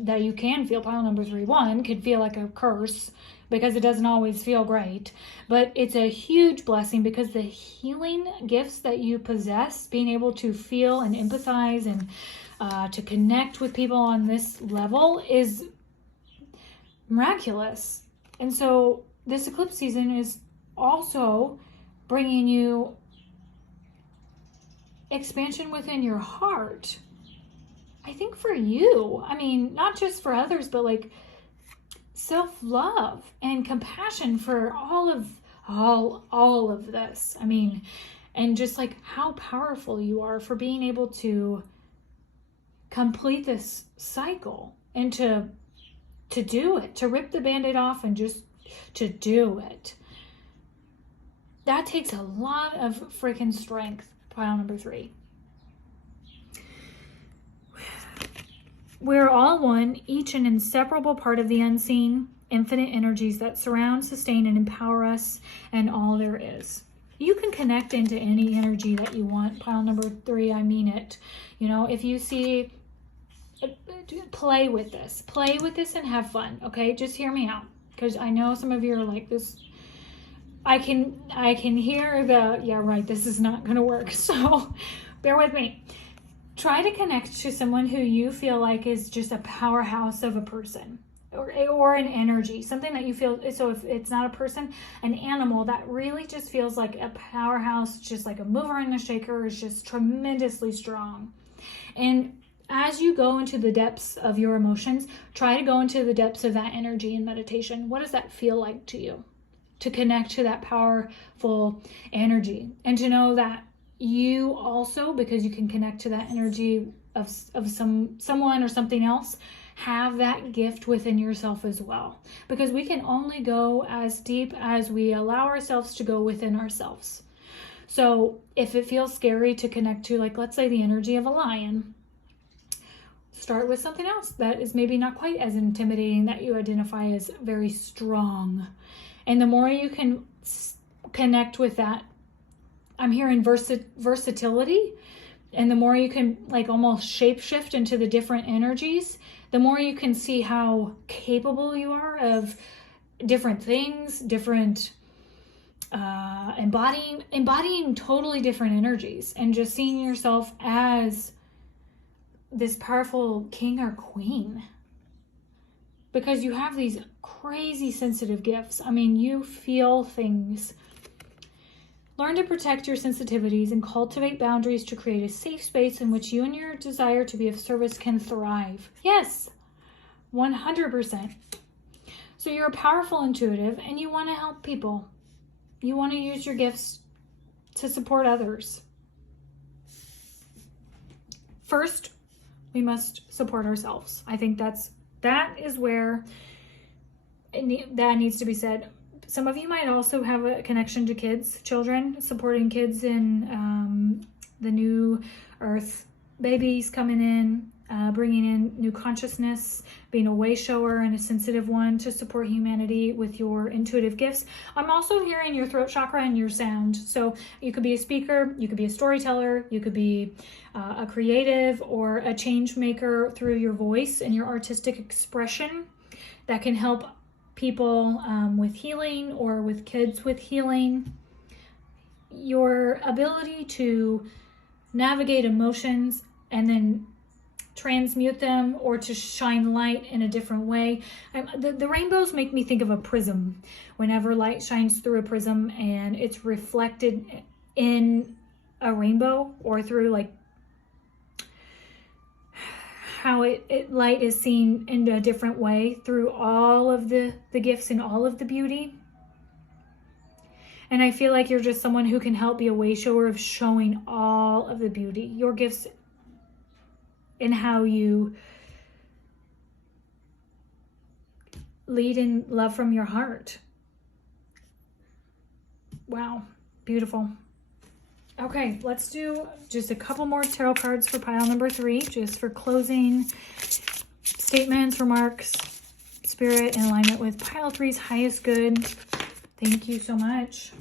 that you can feel, pile number 3, 1 could feel like a curse because it doesn't always feel great, but it's a huge blessing because the healing gifts that you possess, being able to feel and empathize and to connect with people on this level, is miraculous. And so this eclipse season is also bringing you expansion within your heart. I think for you, I mean, not just for others, but like self-love and compassion for all of this. I mean, and just like how powerful you are for being able to complete this cycle and to do it, to rip the Band-Aid off and just to do it. That takes a lot of freaking strength, pile number 3. We're all one, each an inseparable part of the unseen, infinite energies that surround, sustain, and empower us and all there is. You can connect into any energy that you want. Pile number 3, I mean it. You know, if you see, play with this and have fun. Okay, just hear me out, because I know some of you are like this. I can hear the, yeah, right, this is not going to work. So bear with me. Try to connect to someone who you feel like is just a powerhouse of a person or an energy, something that you feel. So if it's not a person, an animal that really just feels like a powerhouse, just like a mover and a shaker, is just tremendously strong. And as you go into the depths of your emotions, try to go into the depths of that energy in meditation. What does that feel like to you? To connect to that powerful energy, and to know that you also, because you can connect to that energy of someone or something else, have that gift within yourself as well. Because we can only go as deep as we allow ourselves to go within ourselves. So if it feels scary to connect to, like, let's say the energy of a lion, start with something else that is maybe not quite as intimidating, that you identify as very strong. And the more you can connect with that, I'm hearing versatility, and the more you can like almost shapeshift into the different energies, the more you can see how capable you are of different things, different embodying totally different energies, and just seeing yourself as this powerful king or queen. Because you have these crazy sensitive gifts. I mean, you feel things. Learn to protect your sensitivities and cultivate boundaries to create a safe space in which you and your desire to be of service can thrive. Yes, 100%. So you're a powerful intuitive and you want to help people. You want to use your gifts to support others. First, we must support ourselves. I think that is where that needs to be said. Some of you might also have a connection to children, supporting kids in the new earth babies coming in, bringing in new consciousness, being a way shower and a sensitive one to support humanity with your intuitive gifts. I'm also hearing your throat chakra and your sound. So you could be a speaker, you could be a storyteller, you could be a creative or a change maker through your voice and your artistic expression that can help people with healing or with kids with healing. Your ability to navigate emotions and then transmute them or to shine light in a different way. The rainbows make me think of a prism. Whenever light shines through a prism and it's reflected in a rainbow, or through like how light is seen in a different way through all of the gifts and all of the beauty. And I feel like you're just someone who can help be a way shower of showing all of the beauty, your gifts, and how you lead in love from your heart. Wow, beautiful. Okay, let's do just a couple more tarot cards for pile number 3, just for closing statements, remarks, spirit, in alignment with pile 3's highest good. Thank you so much.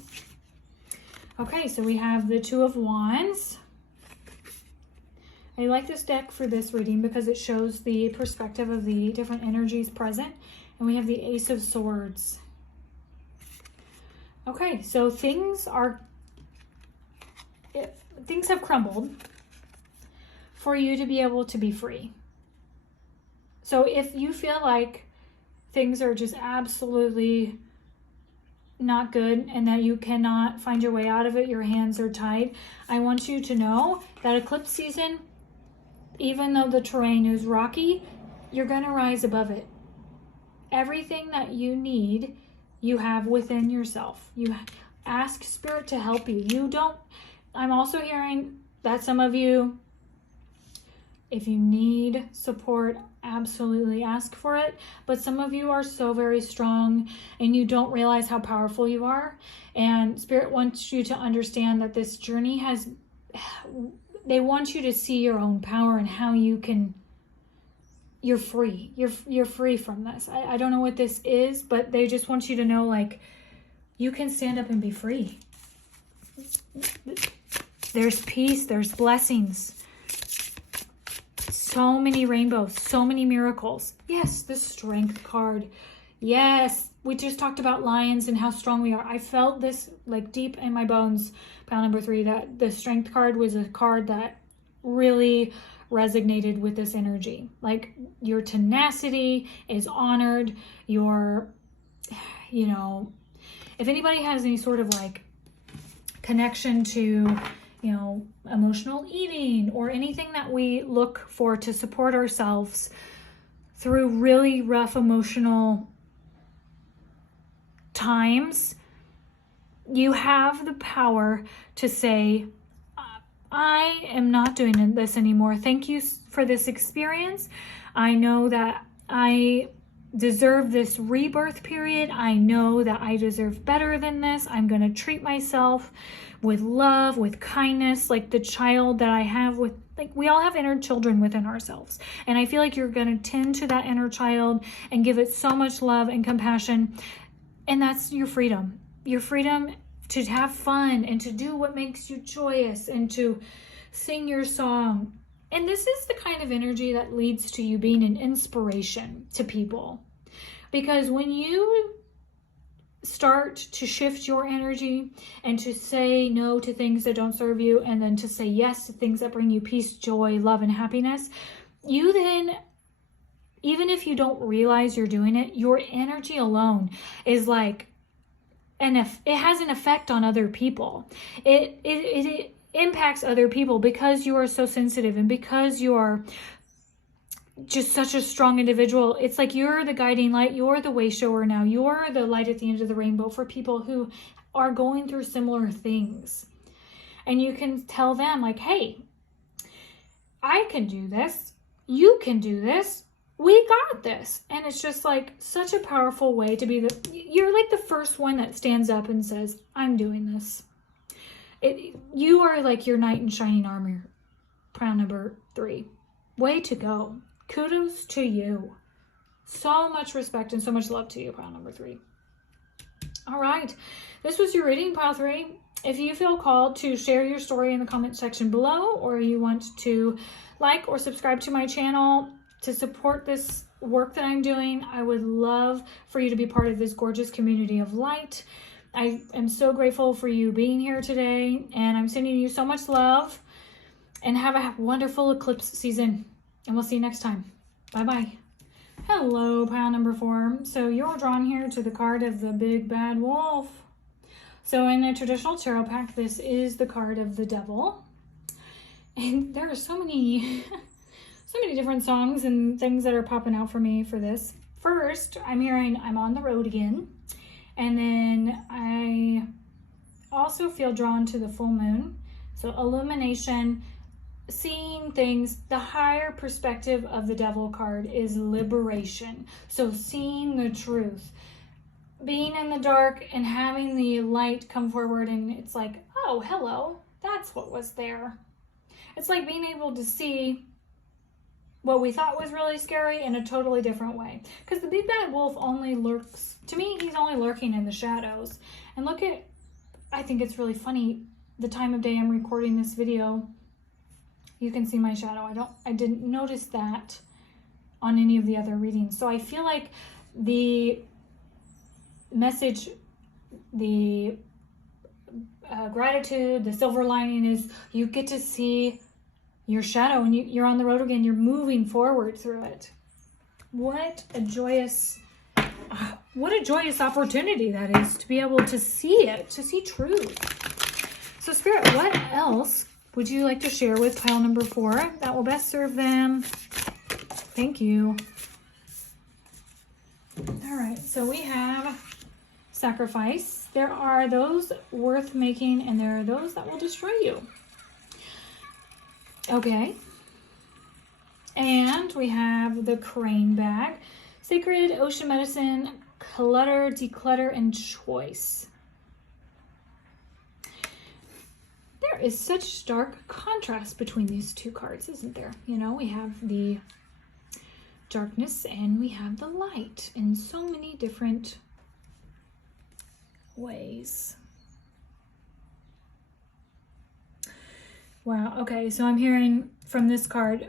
Okay, so we have the Two of Wands. I like this deck for this reading because it shows the perspective of the different energies present. And we have the Ace of Swords. Okay, so things have crumbled for you to be able to be free. So if you feel like things are just absolutely not good and that you cannot find your way out of it, your hands are tied, I want you to know that eclipse season, even though the terrain is rocky, you're going to rise above it. Everything that you need, you have within yourself. You ask Spirit to help you. I'm also hearing that some of you, if you need support, absolutely ask for it. But some of you are so very strong and you don't realize how powerful you are. And Spirit wants you to understand that this journey they want you to see your own power and how you're free. You're free from this. I don't know what this is, but they just want you to know, like, you can stand up and be free. There's peace, there's blessings. So many rainbows, so many miracles. Yes, the Strength card. Yes, we just talked about lions and how strong we are. I felt this like deep in my bones, pile number 3, that the Strength card was a card that really resonated with this energy. Like, your tenacity is honored. If anybody has any sort of like connection to, emotional eating or anything that we look for to support ourselves through really rough emotional times, you have the power to say, I am not doing this anymore. Thank you for this experience. I know that I deserve this rebirth period. I know that I deserve better than this. I'm going to treat myself with love, with kindness, like the child that I have with, like, we all have inner children within ourselves. And I feel like you're going to tend to that inner child and give it so much love and compassion. And that's your freedom. Your freedom to have fun and to do what makes you joyous and to sing your song. And this is the kind of energy that leads to you being an inspiration to people. Because when you start to shift your energy and to say no to things that don't serve you, and then to say yes to things that bring you peace, joy, love, and happiness, you then, even if you don't realize you're doing it, your energy alone is like, and if it has an effect on other people. It impacts other people because you are so sensitive and because you are just such a strong individual. It's like you're the guiding light. You're the way shower now. You're the light at the end of the rainbow for people who are going through similar things. And you can tell them, like, hey, I can do this. You can do this. We got this. And it's just like such a powerful way to be you're like the first one that stands up and says, I'm doing this. You are like your knight in shining armor, pile number 3. Way to go. Kudos to you. So much respect and so much love to you, pile number 3. All right. This was your reading, pile 3. If you feel called to share your story in the comment section below, or you want to like or subscribe to my channel to support this work that I'm doing, I would love for you to be part of this gorgeous community of light. I am so grateful for you being here today, and I'm sending you so much love, and have a wonderful eclipse season, and we'll see you next time. Bye-bye. Hello, pile number 4. So you're drawn here to the card of the big bad wolf. So in a traditional tarot pack, this is the card of the devil. And there are so many different songs and things that are popping out for me for this. First, I'm hearing I'm on the road again. And then I also feel drawn to the full moon. So illumination, seeing things. The higher perspective of the devil card is liberation. So seeing the truth. Being in the dark and having the light come forward, and it's like, oh, hello, that's what was there. It's like being able to see what we thought was really scary in a totally different way. Because the big bad wolf only lurks, to me, he's only lurking in the shadows. And look at, I think it's really funny, the time of day I'm recording this video, you can see my shadow. I didn't notice that on any of the other readings. So I feel like the message, the gratitude, the silver lining is you get to see your shadow, and you're on the road again. You're moving forward through it. What a joyous opportunity that is, to be able to see it, to see truth. So Spirit, what else would you like to share with pile number 4 that will best serve them? Thank you. All right, so we have sacrifice. There are those worth making, and there are those that will destroy you. Okay. And we have the crane bag. Sacred, ocean medicine, clutter, declutter, and choice. There is such stark contrast between these two cards, isn't there? You know, we have the darkness and we have the light in so many different ways. Wow. Okay. So I'm hearing from this card,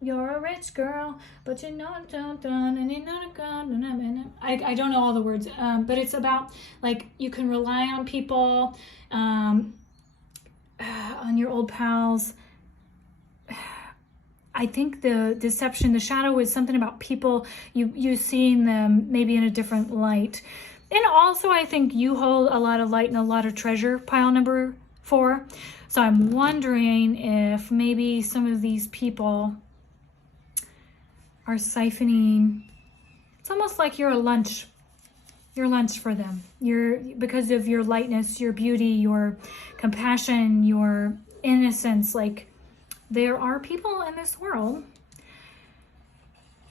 you're a rich girl, but you're not and you're not a god. I don't know all the words, but it's about like you can rely on people, on your old pals. I think the deception, the shadow is something about people, you seeing them maybe in a different light. And also I think you hold a lot of light and a lot of treasure, pile number 4. So I'm wondering if maybe some of these people are siphoning. It's almost like you're lunch for them. Because of your lightness, your beauty, your compassion, your innocence. Like, there are people in this world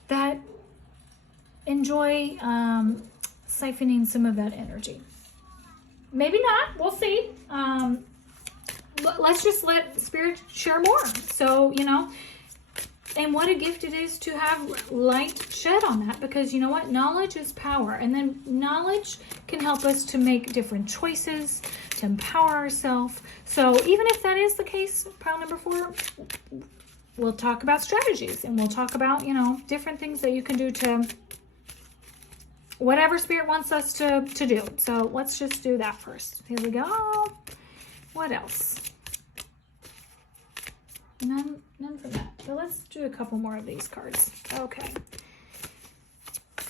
that enjoy siphoning some of that energy. Maybe not. We'll see. Let's just let Spirit share more. So, you know, and what a gift it is to have light shed on that, because you know what? Knowledge is power. And then knowledge can help us to make different choices, to empower ourselves. So even if that is the case, pile number 4, we'll talk about strategies, and we'll talk about, you know, different things that you can do to whatever Spirit wants us to do. So let's just do that first. Here we go. What else? None for that. So let's do a couple more of these cards. Okay.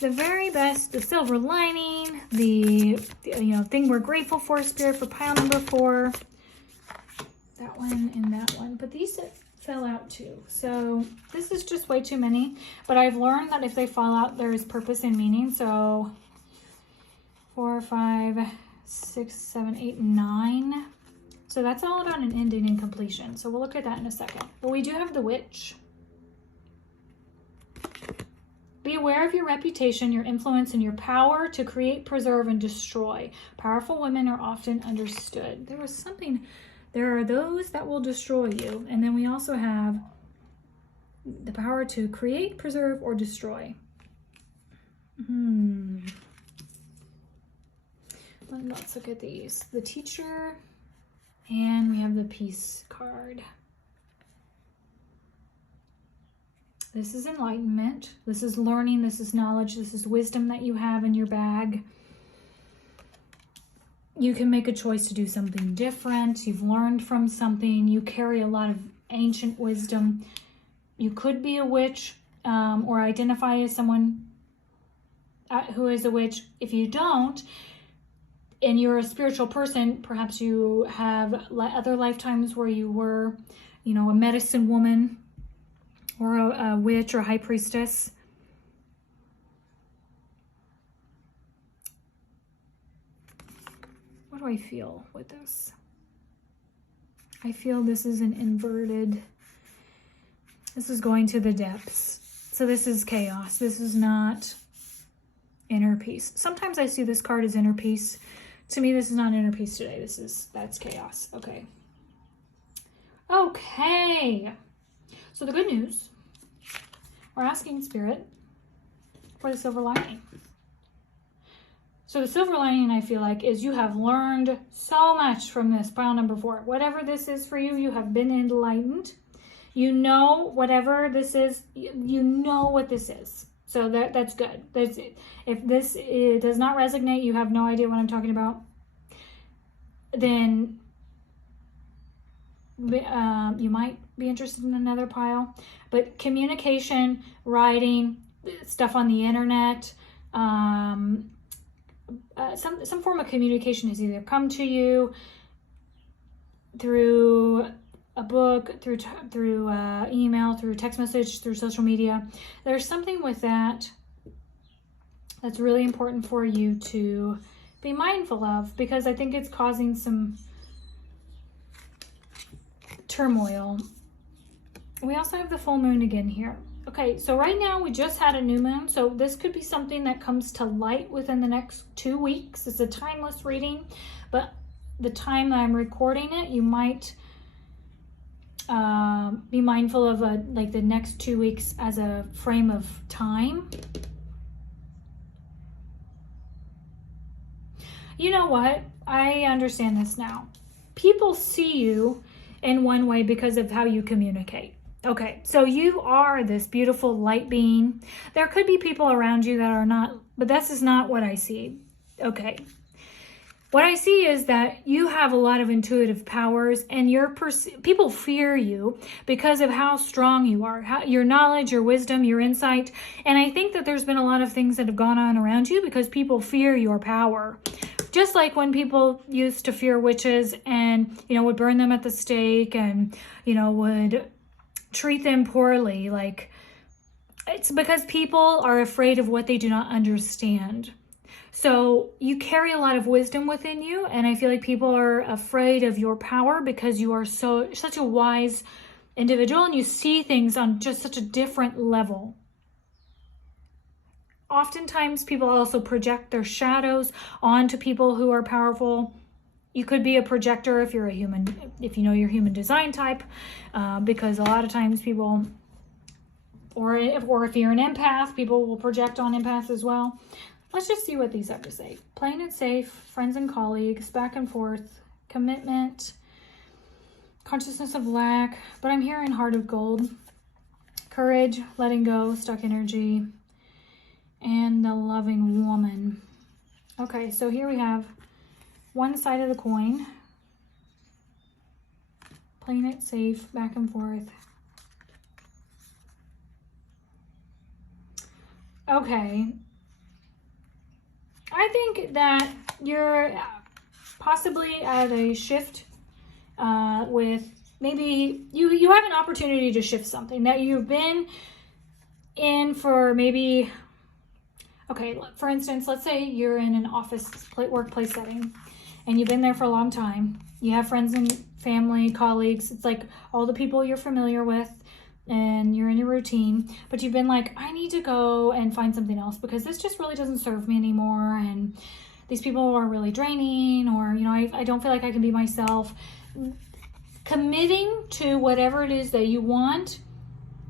The very best, the silver lining, the you know, thing we're grateful for, Spirit, for pile number 4. That one and that one. But these fell out too. So this is just way too many. But I've learned that if they fall out, there is purpose and meaning. So 4, 5, 6, 7, 8, 9. So that's all on an ending and completion. So we'll look at that in a second. But we do have the witch. Be aware of your reputation, your influence, and your power to create, preserve, and destroy. Powerful women are often understood. There are those that will destroy you. And then we also have the power to create, preserve, or destroy. Let's look at these. The teacher, and we have the peace card. This is enlightenment. This is learning. This is knowledge. This is wisdom that you have in your bag. You can make a choice to do something different. You've learned from something. You carry a lot of ancient wisdom. You could be a witch or identify as someone who is a witch. If you don't, and you're a spiritual person, perhaps you have other lifetimes where you were, a medicine woman, or a witch or high priestess. What do I feel with this? I feel this is an inverted. This is going to the depths. So this is chaos. This is not inner peace. Sometimes I see this card as inner peace. To me, this is not inner peace today. That's chaos. Okay. Okay. So the good news, we're asking Spirit for the silver lining. So the silver lining, I feel like, is you have learned so much from this pile number 4. Whatever this is for you, you have been enlightened. You know whatever this is, you know what this is. So that's good. That's it. If this does not resonate, you have no idea what I'm talking about, then you might be interested in another pile. But communication, writing, stuff on the internet, some form of communication has either come to you through a book, through email, through text message, through social media. There's something with that that's really important for you to be mindful of, because I think it's causing some turmoil. We also have the full moon again here. Okay, so right now we just had a new moon, so this could be something that comes to light within the next 2 weeks. It's a timeless reading, but the time that I'm recording it, you might be mindful of the next 2 weeks as a frame of time. You know what? I understand this now. People see you in one way because of how you communicate. Okay, so you are this beautiful light being. There could be people around you that are not, but this is not what I see. Okay. What I see is that you have a lot of intuitive powers, and people fear you because of how strong you are, your knowledge, your wisdom, your insight. And I think that there's been a lot of things that have gone on around you because people fear your power. Just like when people used to fear witches and, would burn them at the stake and, would treat them poorly. Like, it's because people are afraid of what they do not understand. So you carry a lot of wisdom within you, and I feel like people are afraid of your power because you are such a wise individual, and you see things on just such a different level. Oftentimes people also project their shadows onto people who are powerful. You could be a projector if you're if you know your human design type, because a lot of times people, or if you're an empath, people will project on empaths as well. Let's just see what these have to say. Playing it safe, friends and colleagues, back and forth, commitment, consciousness of lack, but I'm hearing heart of gold, courage, letting go, stuck energy, and the loving woman. Okay, so here we have one side of the coin, playing it safe, back and forth. Okay. I think that you're possibly at a shift with maybe you have an opportunity to shift something that you've been in for maybe, okay, for instance, let's say you're in an office workplace setting and you've been there for a long time. You have friends and family, colleagues. It's like all the people you're familiar with. and you're in your routine, but you've been like, I need to go and find something else because this just really doesn't serve me anymore, and these people are really draining, or, you know, I don't feel like I can be myself. Committing to whatever it is that you want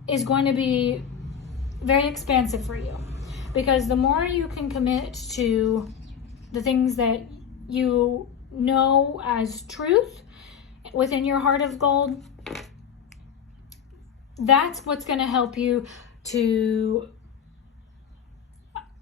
is going to be very expansive for you, because the more you can commit to the things that you know as truth within your heart of gold, that's what's going to help you to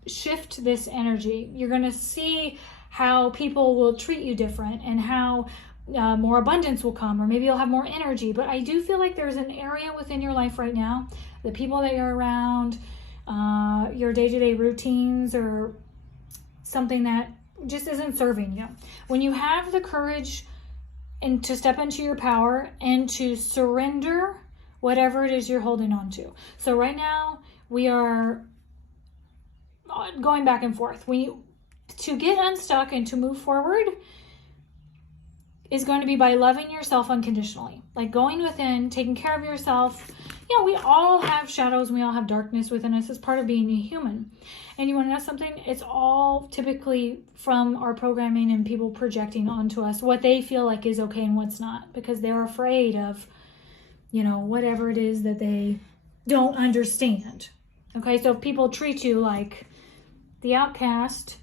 shift this energy. You're going to see how people will treat you different, and how more abundance will come, or maybe you'll have more energy. But I do feel like there's an area within your life right now, the people that you're around, your day-to-day routines, or something that just isn't serving you. When you have the courage and to step into your power and to surrender whatever it is you're holding on to. So right now we are going back and forth. To get unstuck and to move forward is going to be by loving yourself unconditionally, like going within, taking care of yourself. You know, we all have shadows and we all have darkness within us as part of being a human. And you want to know something? It's all typically from our programming and people projecting onto us what they feel like is okay and what's not, because they're afraid of, you know, whatever it is that they don't understand. Okay, so if people treat you like the outcast,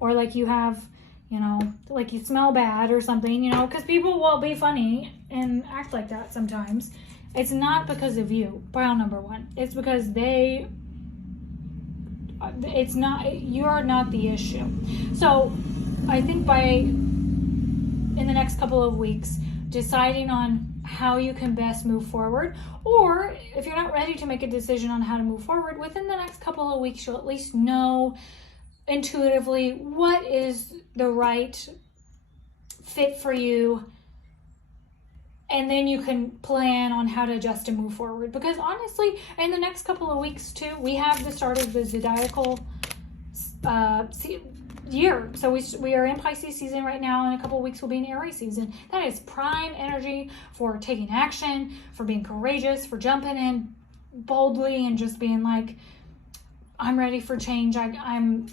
or like you have, you know, like you smell bad or something, you know, because people will be funny and act like that sometimes. It's not because of you, pile number one. It's because you're not the issue. So I think in the next couple of weeks, deciding on how you can best move forward, or if you're not ready to make a decision on how to move forward, within the next couple of weeks, you'll at least know intuitively what is the right fit for you, and then you can plan on how to adjust and move forward. Because honestly, in the next couple of weeks too, we have the start of the zodiacal year. So we are in Pisces season right now. In a couple of weeks we'll be in Aries season. That is prime energy for taking action, for being courageous, for jumping in boldly and just being like, I'm ready for change. I'm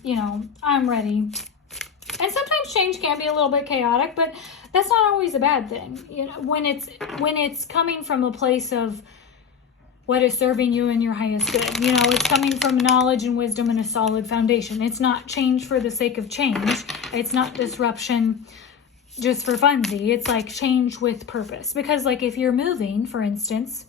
ready. And sometimes change can be a little bit chaotic, but that's not always a bad thing. You know, when it's coming from a place of what is serving you in your highest good. You know, it's coming from knowledge and wisdom and a solid foundation. It's not change for the sake of change. It's not disruption just for funsies. It's like change with purpose. Because like if you're moving, for instance,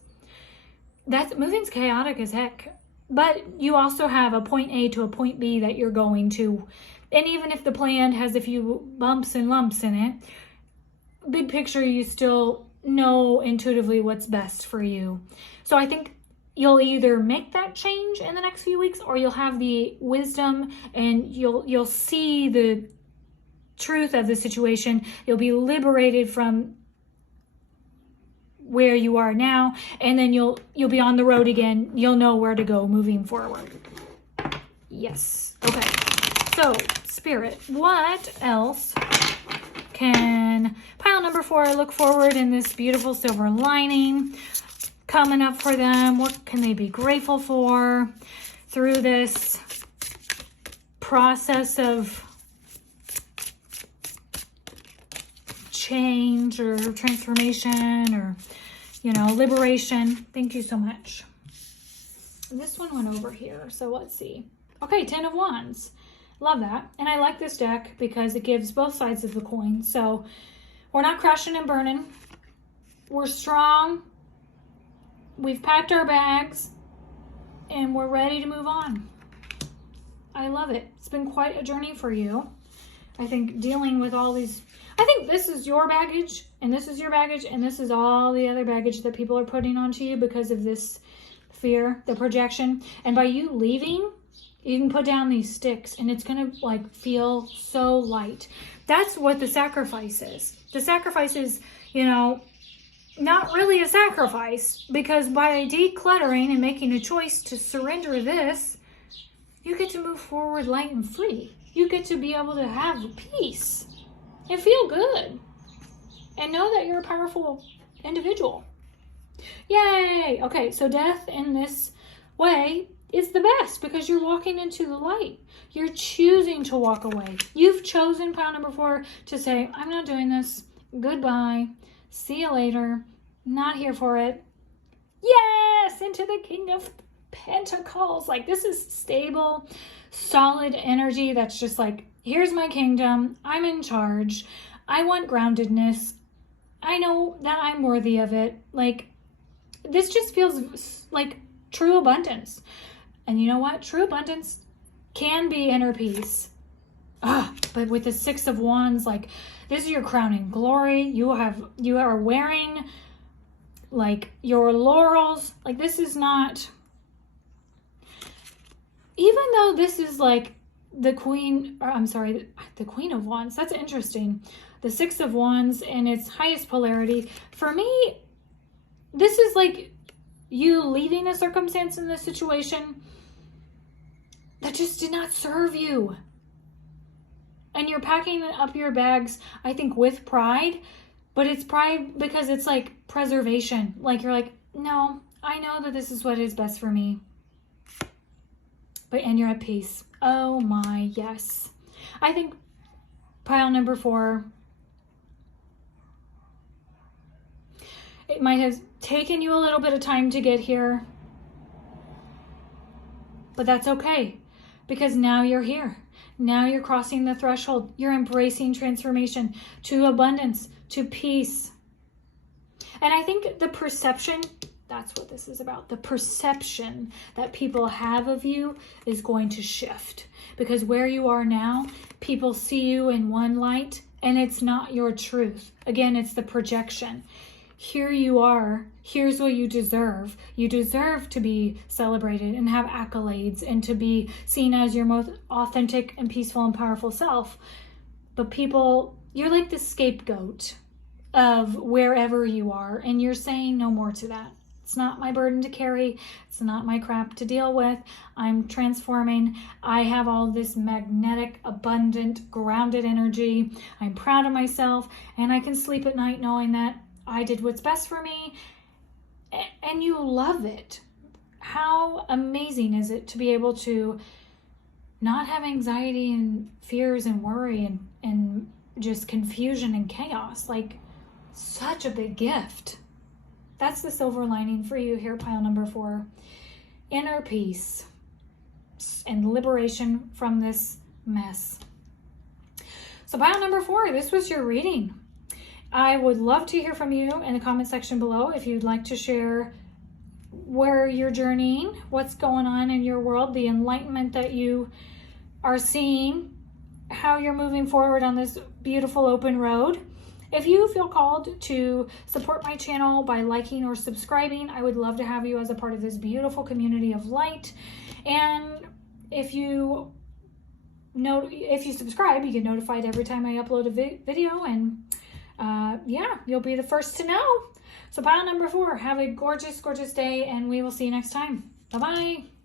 moving's chaotic as heck. But you also have a point A to a point B that you're going to. And even if the plan has a few bumps and lumps in it, big picture, you still know intuitively what's best for you. So I think you'll either make that change in the next few weeks, or you'll have the wisdom and you'll see the truth of the situation. You'll be liberated from where you are now, and then you'll be on the road again. You'll know where to go moving forward. Yes. Okay. So, Spirit, what else can pile number 4 look forward in this beautiful silver lining coming up for them? What can they be grateful for through this process of change or transformation or, you know, liberation? Thank you so much. This one went over here, so let's see. Okay, 10 of Wands. Love that. And I like this deck because it gives both sides of the coin. So we're not crashing and burning. We're strong. We've packed our bags and we're ready to move on. I love it. It's been quite a journey for you. I think dealing with all these, I think this is your baggage and this is your baggage and this is all the other baggage that people are putting onto you because of this fear, the projection. And by you leaving, you can put down these sticks and it's going to like feel so light. That's what the sacrifice is. The sacrifice is, you know, not really a sacrifice, because by decluttering and making a choice to surrender this, you get to move forward light and free. You get to be able to have peace and feel good and know that you're a powerful individual. Yay! Okay, so death in this way is the best because you're walking into the light. You're choosing to walk away. You've chosen, pile number 4, to say, I'm not doing this. Goodbye. See you later. Not here for it. Yes! Into the King of Pentacles. Like, this is stable, solid energy that's just like, here's my kingdom. I'm in charge. I want groundedness. I know that I'm worthy of it. Like, this just feels like true abundance. And you know what? True abundance can be inner peace. But with the 6 of Wands, like, this is your crowning glory. You are wearing like your laurels. Like, this is not, even though this is like the Queen of Wands. That's interesting. The 6 of Wands in its highest polarity. For me, this is like you leaving a circumstance in this situation that just did not serve you. And you're packing up your bags, I think, with pride, but it's pride because it's like preservation. Like, you're like, no, I know that this is what is best for me. And you're at peace. Oh my, yes. I think pile number 4, it might have taken you a little bit of time to get here, but that's okay because now you're here. Now you're crossing the threshold. You're embracing transformation to abundance, to peace. And I think the perception, that's what this is about. The perception that people have of you is going to shift. Because where you are now, people see you in one light and it's not your truth. Again, it's the projection. Here you are. Here's what you deserve. You deserve to be celebrated and have accolades and to be seen as your most authentic and peaceful and powerful self. But people, you're like the scapegoat of wherever you are, and you're saying no more to that. It's not my burden to carry. It's not my crap to deal with. I'm transforming. I have all this magnetic, abundant, grounded energy. I'm proud of myself, and I can sleep at night knowing that I did what's best for me, and you love it. How amazing is it to be able to not have anxiety and fears and worry and just confusion and chaos? Like, such a big gift. That's the silver lining for you here, pile number 4. Inner peace and liberation from this mess. So pile number 4, this was your reading. I would love to hear from you in the comment section below if you'd like to share where you're journeying, what's going on in your world, the enlightenment that you are seeing, how you're moving forward on this beautiful open road. If you feel called to support my channel by liking or subscribing, I would love to have you as a part of this beautiful community of light. And if you subscribe, you get notified every time I upload a video, and yeah, you'll be the first to know. So pile number 4, have a gorgeous, gorgeous day, and we will see you next time. Bye-bye.